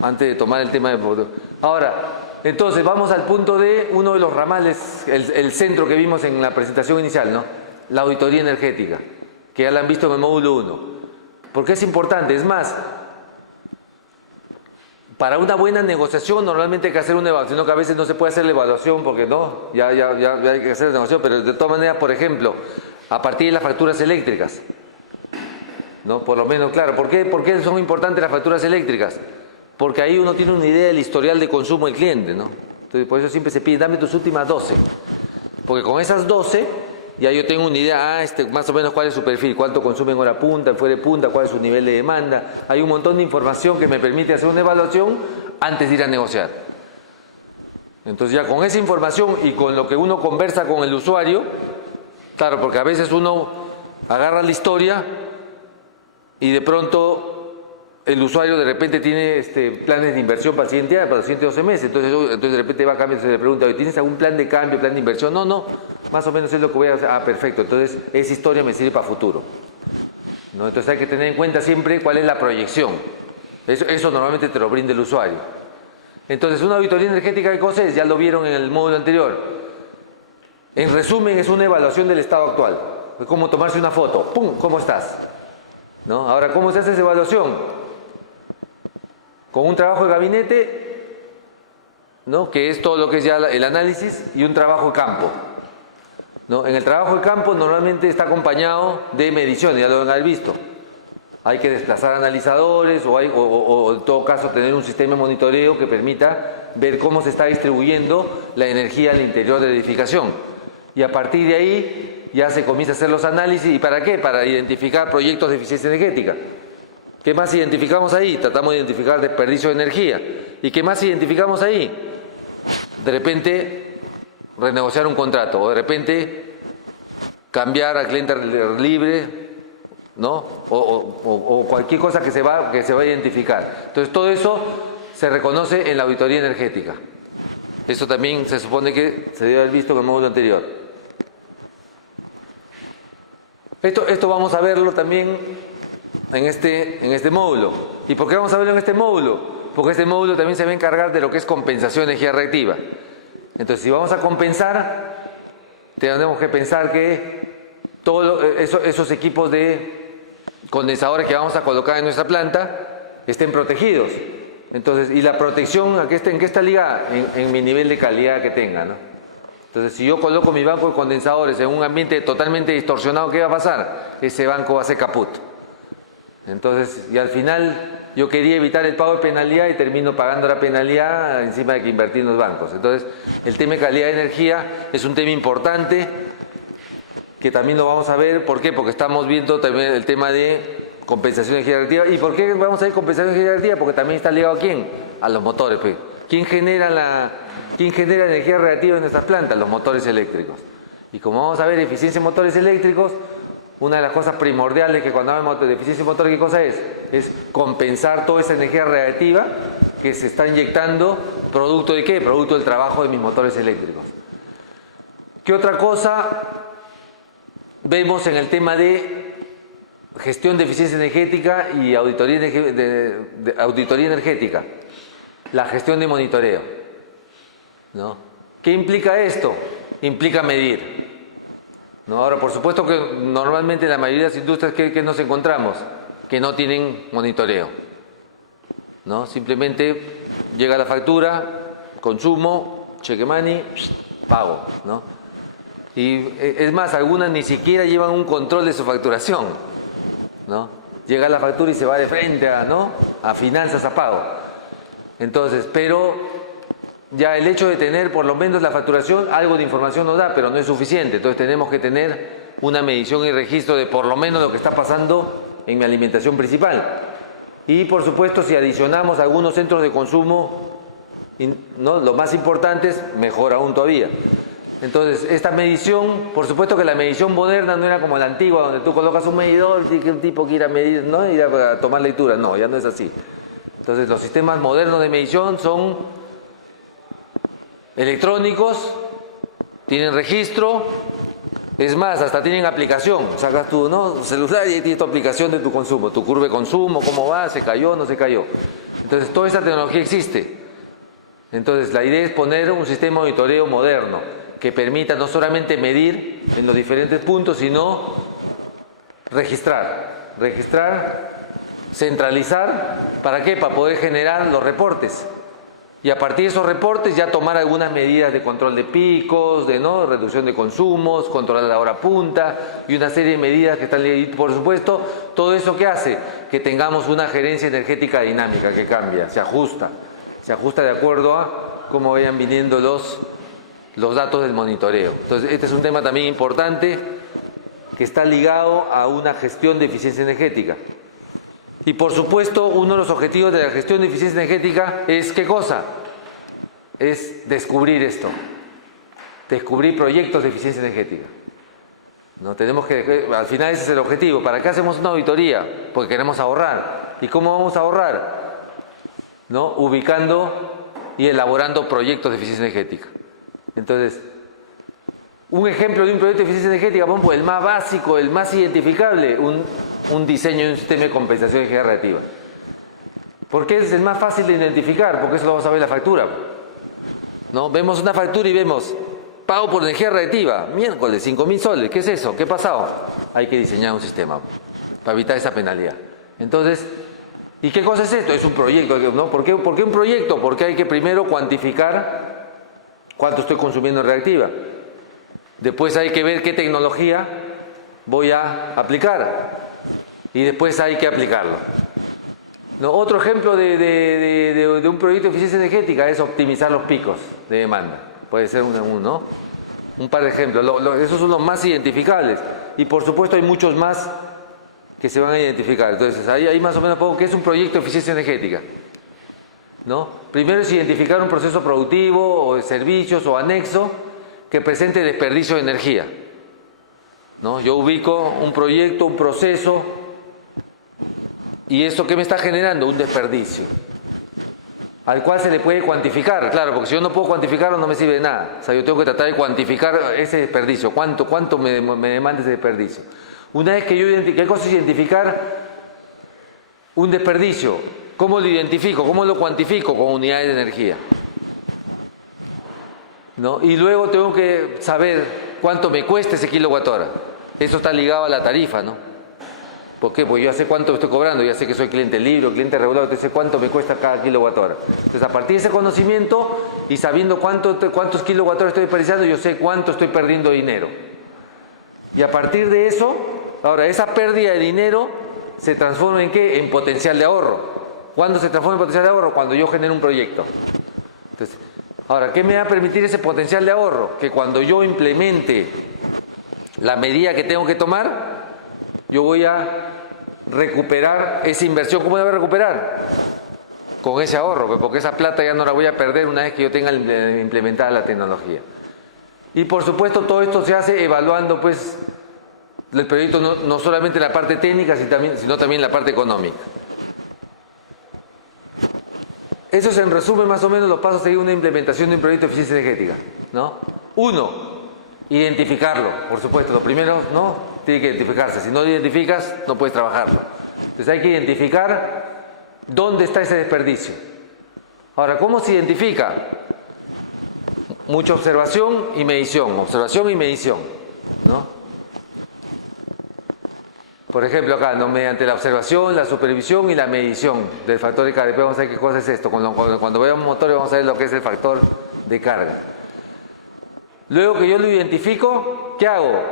antes de tomar el tema de... Ahora, entonces vamos al punto de uno de los ramales, el centro que vimos en la presentación inicial, ¿no? La auditoría energética, que ya la han visto en el módulo 1. ¿Por qué es importante? Es más, para una buena negociación normalmente hay que hacer una evaluación, que a veces no se puede hacer la evaluación porque no, ya hay que hacer la negociación, pero de todas maneras, por ejemplo, a partir de las facturas eléctricas, ¿no? Por lo menos, claro, ¿por qué son importantes las facturas eléctricas? Porque ahí uno tiene una idea del historial de consumo del cliente, ¿no? Entonces, por eso siempre se pide, dame tus últimas 12, porque con esas 12... ya yo tengo una idea, más o menos cuál es su perfil, cuánto consume en hora punta, en fuera de punta, cuál es su nivel de demanda. Hay un montón de información que me permite hacer una evaluación antes de ir a negociar. Entonces ya con esa información y con lo que uno conversa con el usuario, claro, porque a veces uno agarra la historia y de pronto el usuario de repente tiene planes de inversión para el siguiente año, para los siguientes 12 meses, entonces de repente va a cambiar, se le pregunta, ¿tienes algún plan de cambio, plan de inversión? No. Más o menos es lo que voy a hacer. Ah, perfecto. Entonces, esa historia me sirve para futuro, ¿no? Entonces hay que tener en cuenta siempre cuál es la proyección. Eso normalmente te lo brinda el usuario. Entonces, una auditoría energética, ¿qué cosa es? Ya lo vieron en el módulo anterior. En resumen, es una evaluación del estado actual. Es como tomarse una foto. ¡Pum! ¿Cómo estás? ¿No? Ahora, ¿cómo se hace esa evaluación? Con un trabajo de gabinete, ¿no? Que es todo lo que es ya el análisis, y un trabajo de campo. ¿No? En el trabajo de campo normalmente está acompañado de mediciones, ya lo han visto. Hay que desplazar analizadores o en todo caso tener un sistema de monitoreo que permita ver cómo se está distribuyendo la energía al interior de la edificación. Y a partir de ahí ya se comienza a hacer los análisis. ¿Y para qué? Para identificar proyectos de eficiencia energética. ¿Qué más identificamos ahí? Tratamos de identificar desperdicio de energía. ¿Y qué más identificamos ahí? De repente renegociar un contrato o de repente cambiar al cliente libre, ¿no? O cualquier cosa que se va a identificar. Entonces todo eso se reconoce en la auditoría energética. Esto también se supone que se debe haber visto en el módulo anterior. Esto vamos a verlo también en este módulo. ¿Y por qué vamos a verlo en este módulo? Porque este módulo también se va a encargar de lo que es compensación de energía reactiva. Entonces, si vamos a compensar, tenemos que pensar que todos esos equipos de condensadores que vamos a colocar en nuestra planta estén protegidos. Entonces, y la protección, ¿en qué está ligada? En mi nivel de calidad que tenga, ¿no? Entonces, si yo coloco mi banco de condensadores en un ambiente totalmente distorsionado, ¿qué va a pasar? Ese banco va a ser caput. Entonces, y al final yo quería evitar el pago de penalidad y termino pagando la penalidad encima de que invertir en los bancos. Entonces, el tema de calidad de energía es un tema importante que también lo vamos a ver. ¿Por qué? Porque estamos viendo también el tema de compensación de energía reactiva. ¿Y por qué vamos a ver compensación de energía reactiva? Porque también está ligado ¿a quién? A los motores, pues. ¿Quién genera energía reactiva en nuestras plantas? Los motores eléctricos. Y como vamos a ver eficiencia en motores eléctricos, una de las cosas primordiales que cuando hablamos de eficiencia en motor, ¿qué cosa es? Es compensar toda esa energía reactiva que se está inyectando, ¿producto de qué? Producto del trabajo de mis motores eléctricos. ¿Qué otra cosa vemos en el tema de gestión de eficiencia energética y auditoría energética? La gestión de monitoreo, ¿no? ¿Qué implica esto? Implica medir, ¿no? Ahora, por supuesto que normalmente en la mayoría de las industrias que nos encontramos, que no tienen monitoreo, ¿no? Simplemente llega la factura, consumo, cheque money, pago, ¿no? Y es más, algunas ni siquiera llevan un control de su facturación, ¿no? Llega la factura y se va de frente a finanzas, a pago. Entonces, pero ya el hecho de tener por lo menos la facturación, algo de información nos da, pero no es suficiente. Entonces tenemos que tener una medición y registro de por lo menos lo que está pasando en mi alimentación principal. Y por supuesto, si adicionamos algunos centros de consumo, ¿no?, lo más importante es mejor aún todavía. Entonces, esta medición, por supuesto que la medición moderna no era como la antigua, donde tú colocas un medidor y que un tipo quiera medir, ¿no?, ir a tomar lectura. No, ya no es así. Entonces, los sistemas modernos de medición son electrónicos, tienen registro, es más, hasta tienen aplicación. Sacas tu celular y ahí tienes tu aplicación de tu consumo, tu curva de consumo, cómo va, se cayó, no se cayó. Entonces, toda esa tecnología existe. Entonces, la idea es poner un sistema de monitoreo moderno que permita no solamente medir en los diferentes puntos, sino registrar, centralizar. ¿Para qué? Para poder generar los reportes. Y a partir de esos reportes ya tomar algunas medidas de control de picos, de reducción de consumos, controlar la hora punta y una serie de medidas que están. Y por supuesto, todo eso que hace que tengamos una gerencia energética dinámica que cambia, se ajusta de acuerdo a cómo vayan viniendo los datos del monitoreo. Entonces, este es un tema también importante que está ligado a una gestión de eficiencia energética. Y por supuesto, uno de los objetivos de la gestión de eficiencia energética es ¿qué cosa? Es descubrir esto, descubrir proyectos de eficiencia energética. No tenemos que, al final ese es el objetivo. ¿Para qué hacemos una auditoría? Porque queremos ahorrar. ¿Y cómo vamos a ahorrar? ¿No? Ubicando y elaborando proyectos de eficiencia energética. Entonces, un ejemplo de un proyecto de eficiencia energética, por ejemplo, el más básico, el más identificable, un diseño de un sistema de compensación de energía reactiva. ¿Por qué es el más fácil de identificar? Porque eso lo vamos a ver en la factura, ¿no? Vemos una factura y vemos pago por energía reactiva, miércoles, 5.000 soles, ¿qué es eso? ¿Qué ha pasado? Hay que diseñar un sistema para evitar esa penalidad. Entonces, ¿y qué cosa es esto? Es un proyecto, ¿no? ¿Por qué un proyecto? Porque hay que primero cuantificar cuánto estoy consumiendo en reactiva. Después hay que ver qué tecnología voy a aplicar. Y después hay que aplicarlo. ¿No? Otro ejemplo de un proyecto de eficiencia energética es optimizar los picos de demanda. Puede ser un par de ejemplos. Esos son los más identificables. Y por supuesto hay muchos más que se van a identificar. Entonces, ahí más o menos pongo qué es un proyecto de eficiencia energética, ¿no? Primero es identificar un proceso productivo o de servicios o anexo que presente desperdicio de energía, ¿no? Yo ubico un proyecto, un proceso, y ¿esto qué me está generando? Un desperdicio, al cual se le puede cuantificar, claro, porque si yo no puedo cuantificarlo no me sirve de nada. O sea, yo tengo que tratar de cuantificar ese desperdicio, cuánto me demanda ese desperdicio. Una vez que yo identifique, ¿qué cosa es identificar un desperdicio? ¿Cómo lo identifico? ¿Cómo lo cuantifico? Con unidades de energía, ¿no? Y luego tengo que saber cuánto me cuesta ese kilowatt hora. Eso está ligado a la tarifa, ¿no? ¿Por qué? Porque yo ya sé cuánto estoy cobrando, ya sé que soy cliente libre o cliente regulado, entonces sé cuánto me cuesta cada kilowatt hora. Entonces, a partir de ese conocimiento y sabiendo cuántos kilowatt hora estoy desperdiciando, yo sé cuánto estoy perdiendo dinero. Y a partir de eso, ahora, esa pérdida de dinero se transforma ¿en qué? En potencial de ahorro. ¿Cuándo se transforma en potencial de ahorro? Cuando yo genero un proyecto. Entonces, ahora, ¿qué me va a permitir ese potencial de ahorro? Que cuando yo implemente la medida que tengo que tomar, yo voy a recuperar esa inversión. ¿Cómo la voy a recuperar? con ese ahorro, porque esa plata ya no la voy a perder una vez que yo tenga implementada la tecnología. Y por supuesto todo esto se hace evaluando pues el proyecto no solamente la parte técnica, sino también la parte económica. Eso es en resumen más o menos los pasos a seguir una implementación de un proyecto de eficiencia energética, ¿no? 1, identificarlo, por supuesto. Lo primero, ¿no? Tiene que identificarse. Si no lo identificas, no puedes trabajarlo. Entonces hay que identificar dónde está ese desperdicio. Ahora, ¿cómo se identifica? Mucha observación y medición, ¿no? Por ejemplo, acá, ¿no? Mediante la observación, la supervisión y la medición del factor de carga. Después vamos a ver qué cosa es esto. Cuando veamos motores vamos a ver lo que es el factor de carga. Luego que yo lo identifico, ¿qué hago?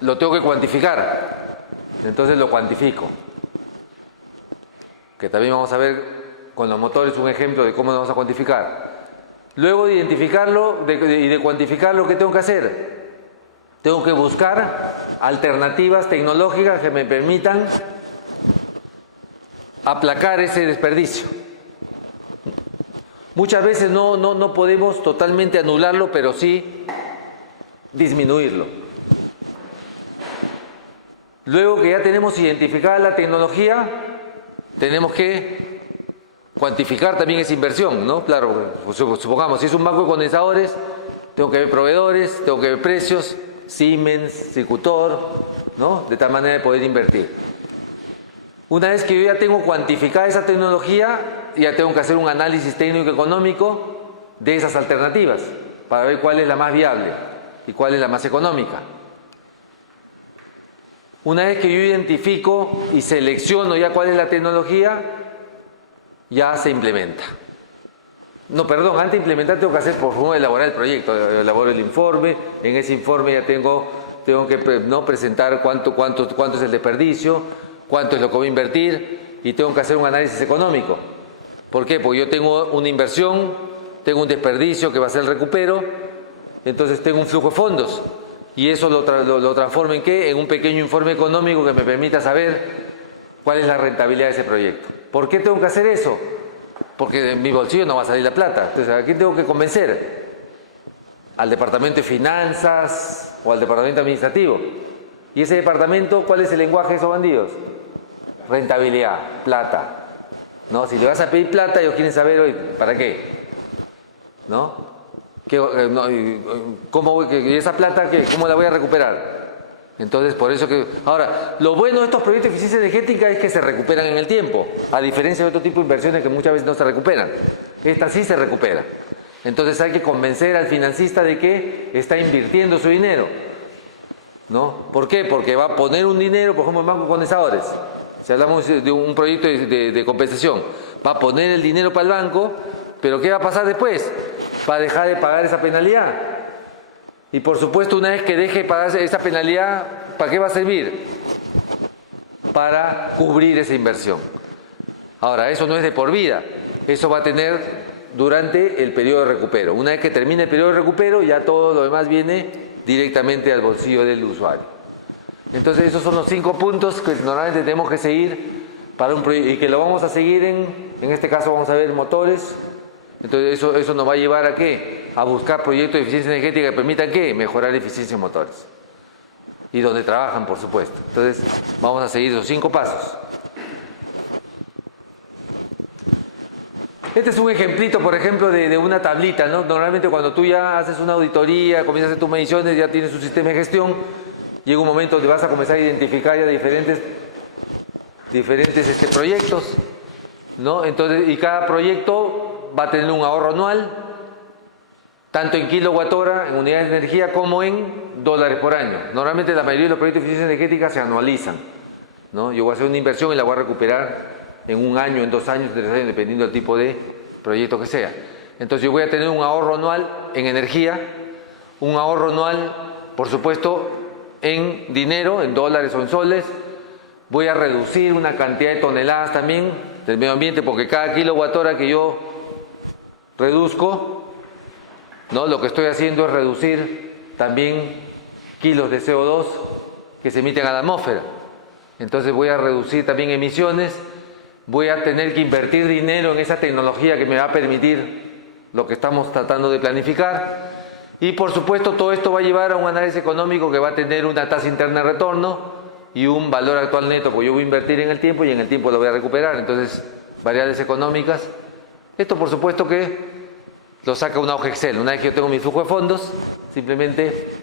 Lo tengo que cuantificar. Entonces lo cuantifico. Que también vamos a ver con los motores un ejemplo de cómo lo vamos a cuantificar. Luego de identificarlo y de cuantificarlo, ¿qué tengo que hacer? Tengo que buscar alternativas tecnológicas que me permitan aplacar ese desperdicio. Muchas veces no podemos totalmente anularlo, pero sí disminuirlo. Luego que ya tenemos identificada la tecnología, tenemos que cuantificar también esa inversión, ¿no? Claro, supongamos, si es un banco de condensadores, tengo que ver proveedores, tengo que ver precios, Siemens, Circutor, ¿no? De tal manera de poder invertir. Una vez que yo ya tengo cuantificada esa tecnología, ya tengo que hacer un análisis técnico-económico de esas alternativas para ver cuál es la más viable y cuál es la más económica. Una vez que yo identifico y selecciono ya cuál es la tecnología, ya se implementa. No, perdón, antes de implementar tengo que hacer, por favor, elaborar el proyecto, elaboro el informe, en ese informe ya tengo que ¿no? presentar cuánto es el desperdicio, cuánto es lo que voy a invertir y tengo que hacer un análisis económico. ¿Por qué? Porque yo tengo una inversión, tengo un desperdicio que va a ser el recupero, entonces tengo un flujo de fondos y eso lo transformo ¿en qué? En un pequeño informe económico que me permita saber cuál es la rentabilidad de ese proyecto. ¿Por qué tengo que hacer eso? Porque de mi bolsillo no va a salir la plata. Entonces, ¿a quién tengo que convencer? ¿Al departamento de finanzas o al departamento administrativo? ¿Y ese departamento cuál es el lenguaje de esos bandidos? Rentabilidad, plata. ¿No? Si le vas a pedir plata, ellos quieren saber, oye, ¿para qué? ¿No? ¿Y esa plata cómo la voy a recuperar? Entonces, por eso que... Ahora, lo bueno de estos proyectos de eficiencia energética es que se recuperan en el tiempo, a diferencia de otro tipo de inversiones que muchas veces no se recuperan. Esta sí se recupera. Entonces hay que convencer al financista de que está invirtiendo su dinero, ¿no? ¿Por qué? Porque va a poner un dinero, por ejemplo, en bancos condensadores. Si hablamos de un proyecto de compensación, va a poner el dinero para el banco, pero ¿qué va a pasar después? Va a dejar de pagar esa penalidad. Y por supuesto, una vez que deje de pagar esa penalidad, ¿para qué va a servir? Para cubrir esa inversión. Ahora, eso no es de por vida, eso va a tener durante el periodo de recupero. Una vez que termine el periodo de recupero, ya todo lo demás viene directamente al bolsillo del usuario. Entonces, esos son los 5 puntos que normalmente tenemos que seguir para un proyecto, y que lo vamos a seguir en este caso vamos a ver motores. Entonces eso nos va a llevar a ¿qué? A buscar proyectos de eficiencia energética que permitan ¿qué? Mejorar la eficiencia en motores. Y donde trabajan, por supuesto. Entonces vamos a seguir esos 5 pasos. Este es un ejemplito, por ejemplo, de una tablita, ¿no? Normalmente cuando tú ya haces una auditoría, comienzas a hacer tus mediciones, ya tienes un sistema de gestión, llega un momento donde vas a comenzar a identificar ya diferentes proyectos, ¿no? Entonces, y cada proyecto va a tener un ahorro anual, tanto en kilowatt-hora, en unidades de energía, como en dólares por año. Normalmente la mayoría de los proyectos de eficiencia energética se anualizan, ¿no? Yo voy a hacer una inversión y la voy a recuperar en 1 año, en 2 años, en 3 años, dependiendo del tipo de proyecto que sea. Entonces yo voy a tener un ahorro anual en energía, un ahorro anual, por supuesto, en dinero, en dólares o en soles. Voy a reducir una cantidad de toneladas también del medio ambiente, porque cada kilowatt-hora que yo reduzco, ¿no? Lo que estoy haciendo es reducir también kilos de CO2 que se emiten a la atmósfera. Entonces voy a reducir también emisiones voy a tener que invertir dinero en esa tecnología que me va a permitir lo que estamos tratando de planificar. Y por supuesto todo esto va a llevar a un análisis económico que va a tener una tasa interna de retorno y un valor actual neto, porque yo voy a invertir en el tiempo y en el tiempo lo voy a recuperar. Entonces, variables económicas. Esto por supuesto que lo saca una hoja Excel. Una vez que yo tengo mi flujo de fondos, simplemente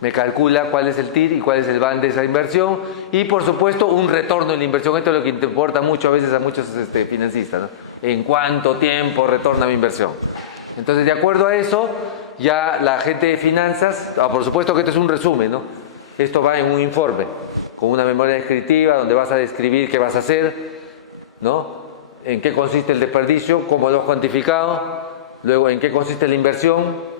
me calcula cuál es el TIR y cuál es el BAN de esa inversión y por supuesto un retorno de la inversión. Esto es lo que importa mucho a veces a muchos financistas, ¿no? ¿En cuánto tiempo retorna mi inversión? Entonces, de acuerdo a eso, ya la gente de finanzas, por supuesto que esto es un resumen, ¿no? Esto va en un informe, con una memoria descriptiva donde vas a describir qué vas a hacer, ¿no? En qué consiste el desperdicio, cómo lo has cuantificado, luego en qué consiste la inversión,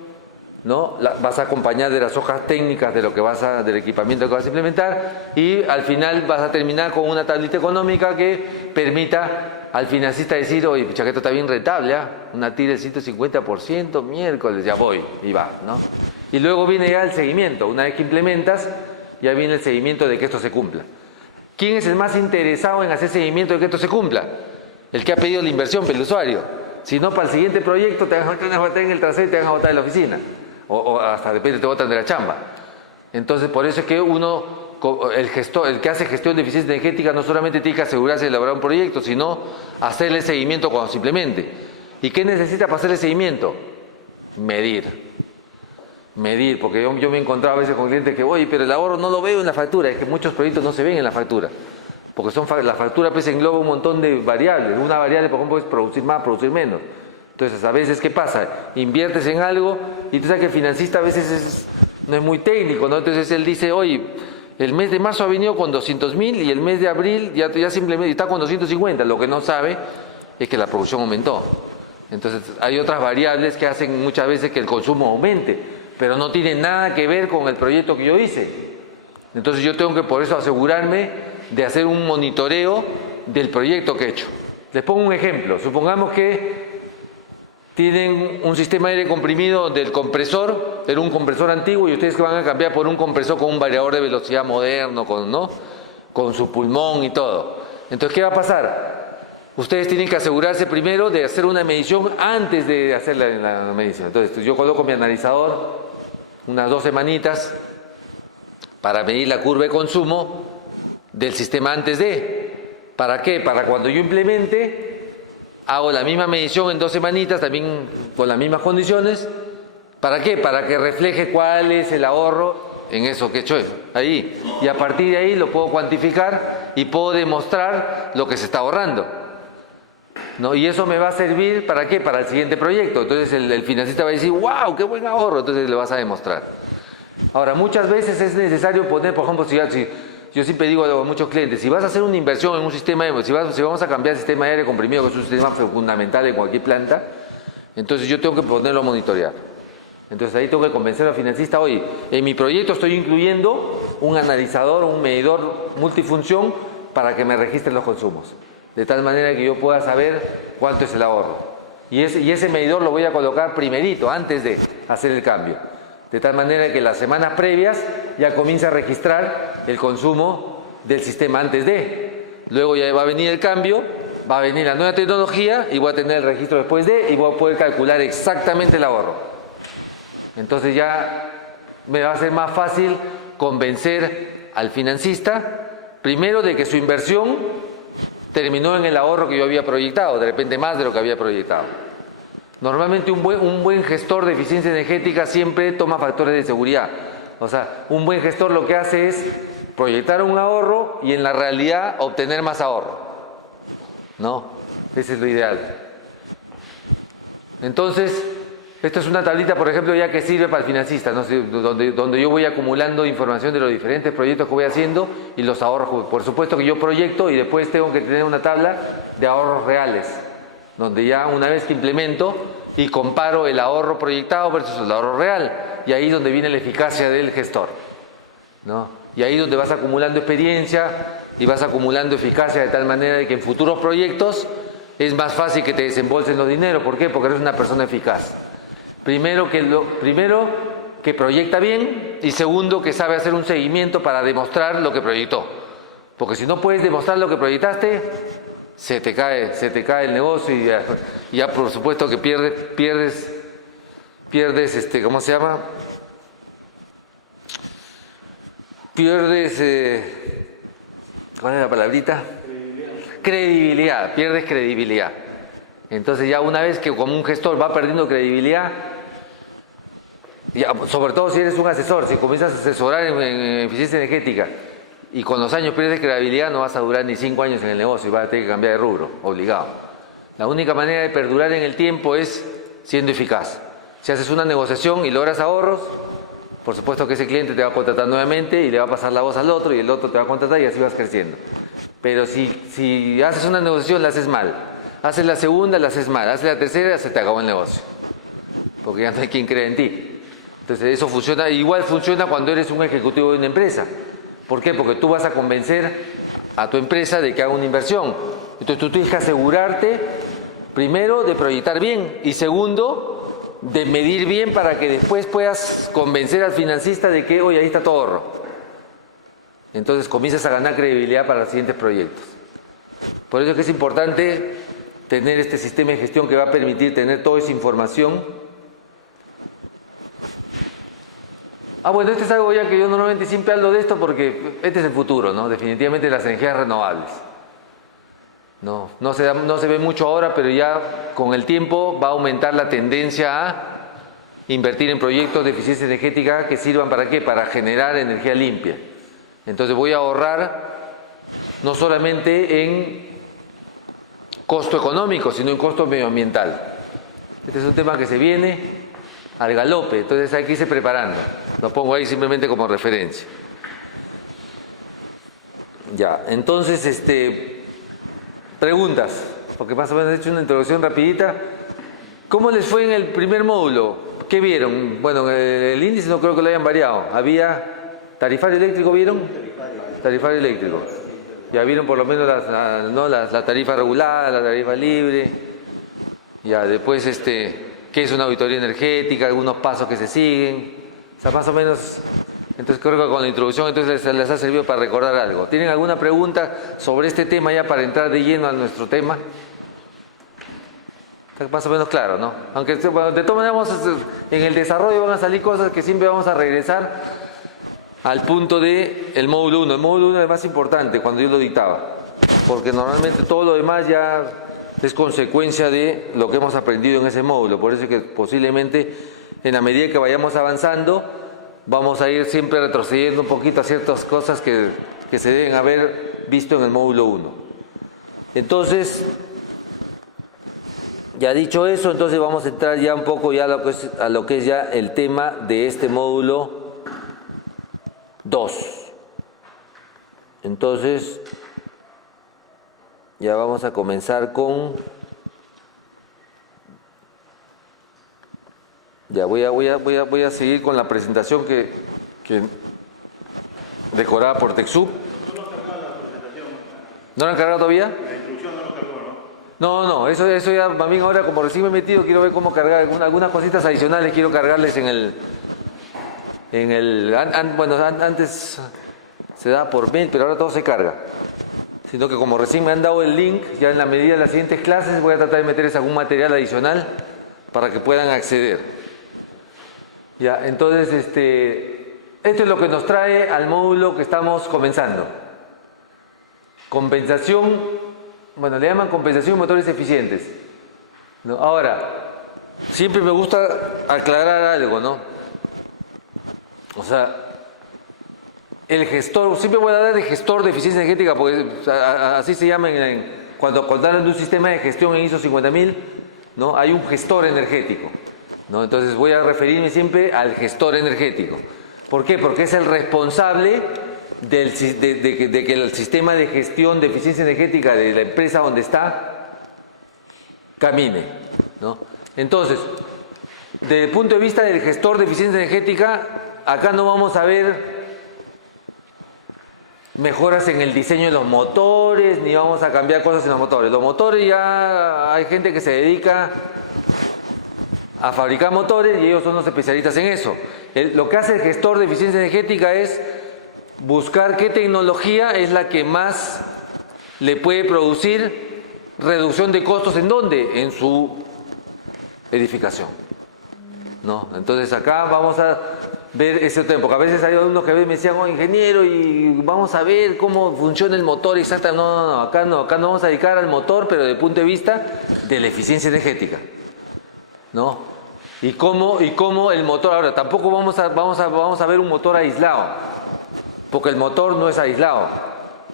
¿no? Vas a acompañar de las hojas técnicas de lo que del equipamiento que vas a implementar y al final vas a terminar con una tablita económica que permita al financista decir, oye, pucha, que esto está bien rentable, ¿eh? Una TIR del 150%, miércoles, ya voy, y va, ¿no? Y luego viene ya el seguimiento. Una vez que implementas, ya viene el seguimiento de que esto se cumpla. ¿Quién es el más interesado en hacer seguimiento de que esto se cumpla? El que ha pedido la inversión, el usuario. Si no, para el siguiente proyecto te van a botar en el trasero y te van a botar en la oficina. O hasta depende, te botan de la chamba. Entonces, por eso es que el que hace gestión de eficiencia energética no solamente tiene que asegurarse de elaborar un proyecto, sino hacerle seguimiento cuando se implemente. ¿Y qué necesita para hacerle seguimiento? Medir, porque yo me he encontrado a veces con clientes que, oye, pero el ahorro no lo veo en la factura. Es que muchos proyectos no se ven en la factura, porque la factura pues engloba un montón de variables. Una variable, por ejemplo, es producir más, producir menos. Entonces, a veces, ¿qué pasa? Inviertes en algo y tú sabes que el financista a veces no es muy técnico, ¿no? Entonces él dice, oye, el mes de marzo ha venido con 200.000 y el mes de abril ya simplemente está con 250. Lo que no sabe es que la producción aumentó. Entonces, hay otras variables que hacen muchas veces que el consumo aumente, pero no tiene nada que ver con el proyecto que yo hice. Entonces, yo tengo que por eso asegurarme de hacer un monitoreo del proyecto que he hecho. Les pongo un ejemplo. Supongamos que tienen un sistema de aire comprimido del compresor, era un compresor antiguo y ustedes que van a cambiar por un compresor con un variador de velocidad moderno, con su pulmón y todo. Entonces, ¿qué va a pasar? Ustedes tienen que asegurarse primero de hacer una medición antes de hacer la medición. Entonces, yo coloco mi analizador unas 2 semanitas para medir la curva de consumo del sistema antes de. ¿Para qué? Para cuando yo implemente, hago la misma medición en 2 semanitas, también con las mismas condiciones. ¿Para qué? Para que refleje cuál es el ahorro en eso que he hecho ahí. Y a partir de ahí lo puedo cuantificar y puedo demostrar lo que se está ahorrando, ¿no? Y eso me va a servir, ¿para qué? Para el siguiente proyecto. Entonces el financista va a decir, ¡wow, qué buen ahorro! Entonces le vas a demostrar. Ahora, muchas veces es necesario poner, por ejemplo, si yo siempre digo a muchos clientes, si vas a hacer una inversión en un sistema, si vamos a cambiar el sistema de aire comprimido, que es un sistema fundamental en cualquier planta, entonces yo tengo que ponerlo a monitorear. Entonces ahí tengo que convencer al financista, oye, en mi proyecto estoy incluyendo un analizador, un medidor multifunción para que me registren los consumos, de tal manera que yo pueda saber cuánto es el ahorro. Y ese medidor lo voy a colocar primerito, antes de hacer el cambio. De tal manera que las semanas previas ya comienza a registrar el consumo del sistema antes de. Luego ya va a venir el cambio, va a venir la nueva tecnología y voy a tener el registro después de y voy a poder calcular exactamente el ahorro. Entonces ya me va a ser más fácil convencer al financista, primero de que su inversión terminó en el ahorro que yo había proyectado, de repente más de lo que había proyectado. Normalmente un buen gestor de eficiencia energética siempre toma factores de seguridad. O sea, un buen gestor lo que hace es proyectar un ahorro y en la realidad obtener más ahorro, ¿no? Ese es lo ideal. Entonces, esto es una tablita, por ejemplo, ya que sirve para el financista, ¿no? donde yo voy acumulando información de los diferentes proyectos que voy haciendo y los ahorros. Por supuesto que yo proyecto y después tengo que tener una tabla de ahorros reales, donde ya una vez que implemento y comparo el ahorro proyectado versus el ahorro real, y ahí es donde viene la eficacia del gestor, ¿no? Y ahí es donde vas acumulando experiencia y vas acumulando eficacia de tal manera de que en futuros proyectos es más fácil que te desembolsen los dineros. ¿Por qué? Porque eres una persona eficaz. Primero que proyecta bien y segundo que sabe hacer un seguimiento para demostrar lo que proyectó. Porque si no puedes demostrar lo que proyectaste, se te cae el negocio y ya por supuesto que pierdes, ¿cómo se llama? Pierdes, ¿cuál es la palabrita? Credibilidad, pierdes credibilidad. Entonces ya una vez que como un gestor va perdiendo credibilidad, ya, sobre todo si eres un asesor, si comienzas a asesorar en eficiencia energética y con los años pierdes credibilidad, no vas a durar ni 5 años en el negocio y vas a tener que cambiar de rubro, obligado. La única manera de perdurar en el tiempo es siendo eficaz. Si haces una negociación y logras ahorros, por supuesto que ese cliente te va a contratar nuevamente y le va a pasar la voz al otro y el otro te va a contratar y así vas creciendo. Pero si haces una negociación, la haces mal. Haces la segunda, la haces mal. Haces la tercera, se te acabó el negocio. Porque ya no hay quien cree en ti. Entonces eso funciona, igual funciona cuando eres un ejecutivo de una empresa. ¿Por qué? Porque tú vas a convencer a tu empresa de que haga una inversión. Entonces tú tienes que asegurarte, primero, de proyectar bien y segundo, de medir bien para que después puedas convencer al financista de que, oye, ahí está tu ahorro. Entonces comienzas a ganar credibilidad para los siguientes proyectos. Por eso es que es importante tener este sistema de gestión que va a permitir tener toda esa información. Bueno, este es algo ya que yo normalmente siempre hablo de esto porque este es el futuro, ¿no? Definitivamente las energías renovables. No se ve mucho ahora, pero ya con el tiempo va a aumentar la tendencia a invertir en proyectos de eficiencia energética que sirvan ¿para qué? Para generar energía limpia. Entonces voy a ahorrar no solamente en costo económico, sino en costo medioambiental. Este es un tema que se viene al galope, entonces hay que irse preparando. Lo pongo ahí simplemente como referencia. Ya, entonces, preguntas, porque más o menos he hecho una introducción rapidita. ¿Cómo les fue en el primer módulo? ¿Qué vieron? Bueno, el índice no creo que lo hayan variado. ¿Había tarifario eléctrico, vieron? Tarifario eléctrico. Ya vieron por lo menos la tarifa regulada, la tarifa libre. Ya, después, ¿qué es una auditoría energética? Algunos pasos que se siguen. O sea, más o menos, entonces creo que con la introducción entonces les ha servido para recordar algo. ¿Tienen alguna pregunta sobre este tema ya para entrar de lleno a nuestro tema? Está más o menos claro, ¿no? Aunque bueno, de todas maneras en el desarrollo van a salir cosas que siempre vamos a regresar al punto del módulo 1. El módulo 1 es más importante cuando yo lo dictaba, porque normalmente todo lo demás ya es consecuencia de lo que hemos aprendido en ese módulo. Por eso es que posiblemente en la medida que vayamos avanzando, vamos a ir siempre retrocediendo un poquito a ciertas cosas que se deben haber visto en el módulo 1. Entonces, ya dicho eso, entonces vamos a entrar ya un poco ya a lo que es ya el tema de este módulo 2. Entonces, ya vamos a comenzar con... Ya voy a seguir con la presentación que decorada por TechSoup. No lo han cargado la presentación. ¿No lo han cargado todavía? La instrucción no lo cargó, ¿no? No, eso ya, también ahora como recién me he metido, quiero ver cómo cargar algunas cositas adicionales, quiero cargarles bueno, antes se da por mail, pero ahora todo se carga. Sino que como recién me han dado el link, ya en la medida de las siguientes clases voy a tratar de meterles algún material adicional para que puedan acceder. Ya, entonces esto es lo que nos trae al módulo que estamos comenzando. Compensación, bueno, le llaman compensación de motores eficientes, ¿no? Ahora, siempre me gusta aclarar algo, ¿no? O sea, el gestor, siempre voy a hablar de gestor de eficiencia energética, porque así se llama cuando hablan de un sistema de gestión en ISO 50000, ¿no? Hay un gestor energético, ¿no? Entonces voy a referirme siempre al gestor energético. ¿Por qué? Porque es el responsable de que el sistema de gestión de eficiencia energética de la empresa donde está camine, ¿no? Entonces, desde el punto de vista del gestor de eficiencia energética, acá no vamos a ver mejoras en el diseño de los motores, ni vamos a cambiar cosas en los motores. Los motores ya hay gente que se dedica a fabricar motores y ellos son los especialistas en eso. Lo que hace el gestor de eficiencia energética es buscar qué tecnología es la que más le puede producir reducción de costos, ¿en dónde? En su edificación, ¿no? Entonces acá vamos a ver ese tema, porque a veces hay alumnos que me decían, oh, ingeniero, y vamos a ver cómo funciona el motor exactamente. No, acá no vamos a dedicar al motor, pero desde el punto de vista de la eficiencia energética, ¿no? Y cómo el motor, ahora tampoco vamos a ver un motor aislado, porque el motor no es aislado,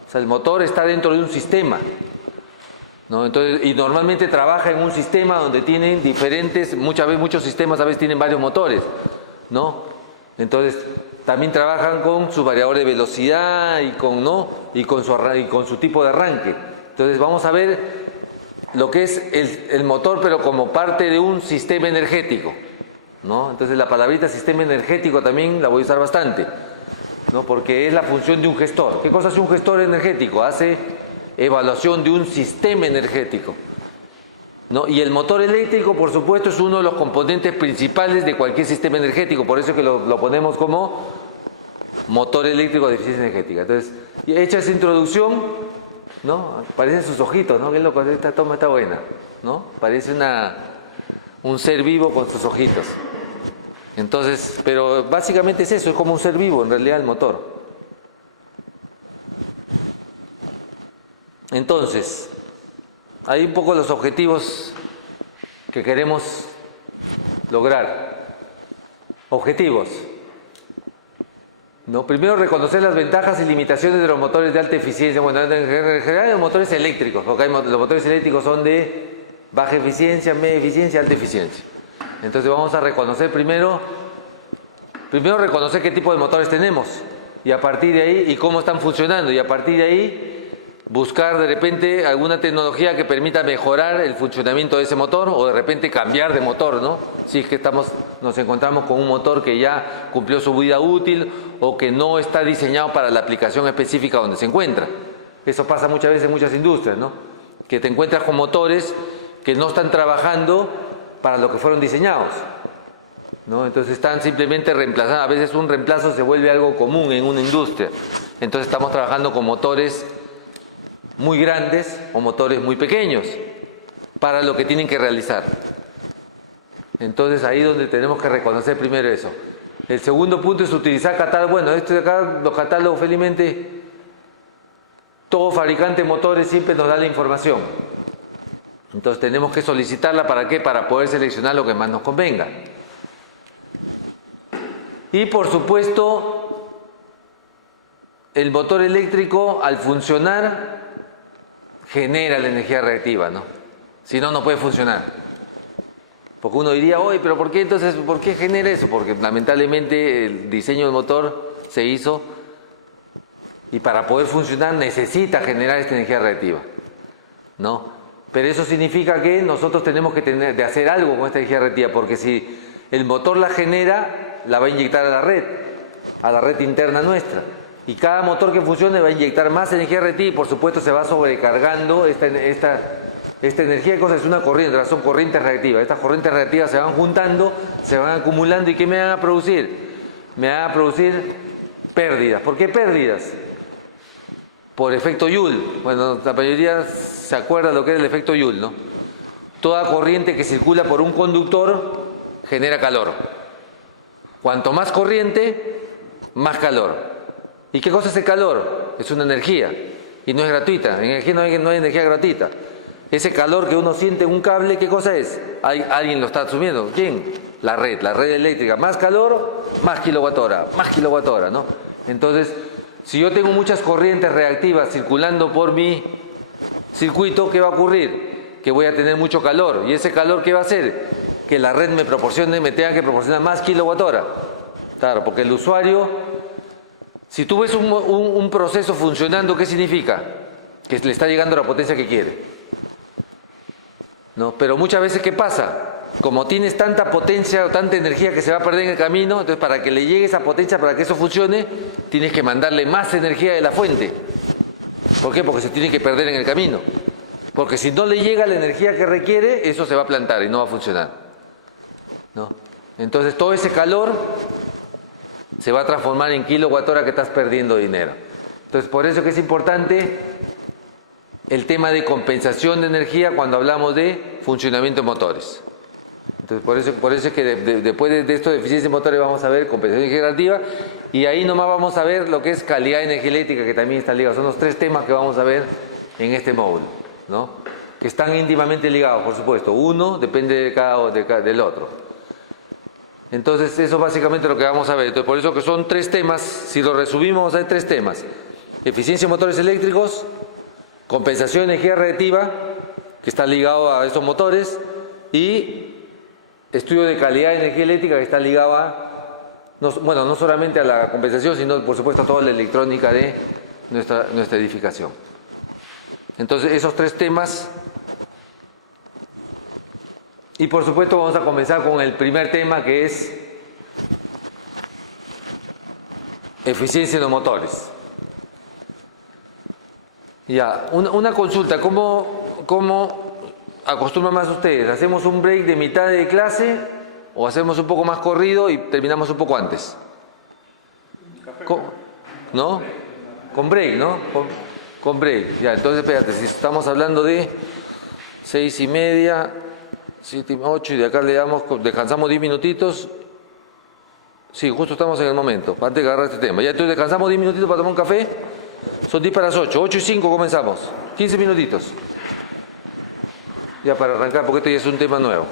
o sea, el motor está dentro de un sistema, ¿no? Entonces, y normalmente trabaja en un sistema donde tienen diferentes, muchos sistemas a veces tienen varios motores, ¿no? Entonces también trabajan con su variador de velocidad y con su tipo de arranque. Entonces vamos a ver lo que es el motor, pero como parte de un sistema energético, ¿no? Entonces la palabrita sistema energético también la voy a usar bastante, ¿no? Porque es la función de un gestor. ¿Qué cosa hace un gestor energético? Hace evaluación de un sistema energético, ¿no? Y el motor eléctrico, por supuesto, es uno de los componentes principales de cualquier sistema energético, por eso que lo ponemos como motor eléctrico de eficiencia energética. Entonces, hecha esa introducción, ¿no? Parecen sus ojitos, ¿no? Qué loco, esta toma está buena, ¿no? Parece un ser vivo con sus ojitos. Entonces, pero básicamente es eso, es como un ser vivo en realidad el motor. Entonces, hay un poco los objetivos que queremos lograr. Objetivos, ¿no? Primero, reconocer las ventajas y limitaciones de los motores de alta eficiencia. Bueno, en general los motores eléctricos, porque los motores eléctricos son de baja eficiencia, media eficiencia, alta eficiencia. Entonces vamos a reconocer primero reconocer qué tipo de motores tenemos, y a partir de ahí, y cómo están funcionando, y a partir de ahí buscar de repente alguna tecnología que permita mejorar el funcionamiento de ese motor, o de repente cambiar de motor, ¿no? Si es que nos encontramos con un motor que ya cumplió su vida útil o que no está diseñado para la aplicación específica donde se encuentra. Eso pasa muchas veces en muchas industrias, ¿no? Que te encuentras con motores que no están trabajando para lo que fueron diseñados, ¿no? Entonces están simplemente reemplazando. A veces un reemplazo se vuelve algo común en una industria. Entonces estamos trabajando con motores muy grandes o motores muy pequeños para lo que tienen que realizar. Entonces ahí es donde tenemos que reconocer primero eso. El segundo punto es utilizar catálogos. Bueno, esto de acá, los catálogos, felizmente todo fabricante de motores siempre nos da la información. Entonces tenemos que solicitarla, ¿para qué? Para poder seleccionar lo que más nos convenga. Y por supuesto, el motor eléctrico al funcionar genera la energía reactiva, ¿no? Si no, no puede funcionar. Porque uno diría, oye, pero ¿por qué genera eso? Porque lamentablemente el diseño del motor se hizo y para poder funcionar necesita generar esta energía reactiva, ¿no? Pero eso significa que nosotros tenemos que de hacer algo con esta energía reactiva, porque si el motor la genera, la va a inyectar a la red interna nuestra. Y cada motor que funcione va a inyectar más energía reactiva y por supuesto se va sobrecargando esta energía. ¿Qué cosa es? Una corriente, son corrientes reactivas. Estas corrientes reactivas se van juntando, se van acumulando, ¿y qué me van a producir? Me van a producir pérdidas. ¿Por qué pérdidas? Por efecto Joule. Bueno, la mayoría se acuerda lo que es el efecto Joule, ¿no? Toda corriente que circula por un conductor genera calor. Cuanto más corriente, más calor. ¿Y qué cosa es el calor? Es una energía y no es gratuita. En energía no hay energía gratuita. Ese calor que uno siente en un cable, ¿qué cosa es? Alguien lo está asumiendo. ¿Quién? La red eléctrica. Más calor, más kilowatt hora, ¿no? Entonces, si yo tengo muchas corrientes reactivas circulando por mi circuito, ¿qué va a ocurrir? Que voy a tener mucho calor. ¿Y ese calor qué va a hacer? Que la red me tenga que proporcionar más kilowatt hora. Claro, porque el usuario... Si tú ves un proceso funcionando, ¿qué significa? Que le está llegando la potencia que quiere, ¿no? Pero muchas veces, ¿qué pasa? Como tienes tanta potencia o tanta energía que se va a perder en el camino, entonces para que le llegue esa potencia, para que eso funcione, tienes que mandarle más energía de la fuente. ¿Por qué? Porque se tiene que perder en el camino. Porque si no le llega la energía que requiere, eso se va a plantar y no va a funcionar, ¿no? Entonces todo ese calor se va a transformar en kilowatt hora que estás perdiendo dinero. Entonces por eso que es importante el tema de compensación de energía cuando hablamos de funcionamiento de motores. Entonces, por eso es que después de esto de eficiencia de motores vamos a ver compensación generativa, y ahí nomás vamos a ver lo que es calidad de energía eléctrica, que también está ligado. Son los 3 temas que vamos a ver en este módulo, ¿no? Que están íntimamente ligados, por supuesto. Uno depende del otro. Entonces, eso es básicamente lo que vamos a ver. Entonces, por eso que son 3 temas. Si lo resumimos, hay 3 temas: eficiencia de motores eléctricos, compensación de energía radiativa, que está ligado a estos motores, y estudio de calidad de energía eléctrica, que está ligado a, no solamente a la compensación, sino por supuesto a toda la electrónica de nuestra edificación. Entonces, esos 3 temas. Y por supuesto vamos a comenzar con el primer tema, que es eficiencia de los motores. Ya, una consulta: ¿cómo acostumbran más ustedes? ¿Hacemos un break de mitad de clase o hacemos un poco más corrido y terminamos un poco antes? ¿No? Con break, ¿no? Con break. Ya, entonces espérate, si estamos hablando de 6:30, 7, 8, y de acá descansamos 10 minutitos. Sí, justo estamos en el momento, antes de agarrar este tema. Ya, entonces descansamos 10 minutitos para tomar un café. Son 10 para las 8, 8:05 comenzamos. 15 minutitos. Ya para arrancar, porque este ya es un tema nuevo.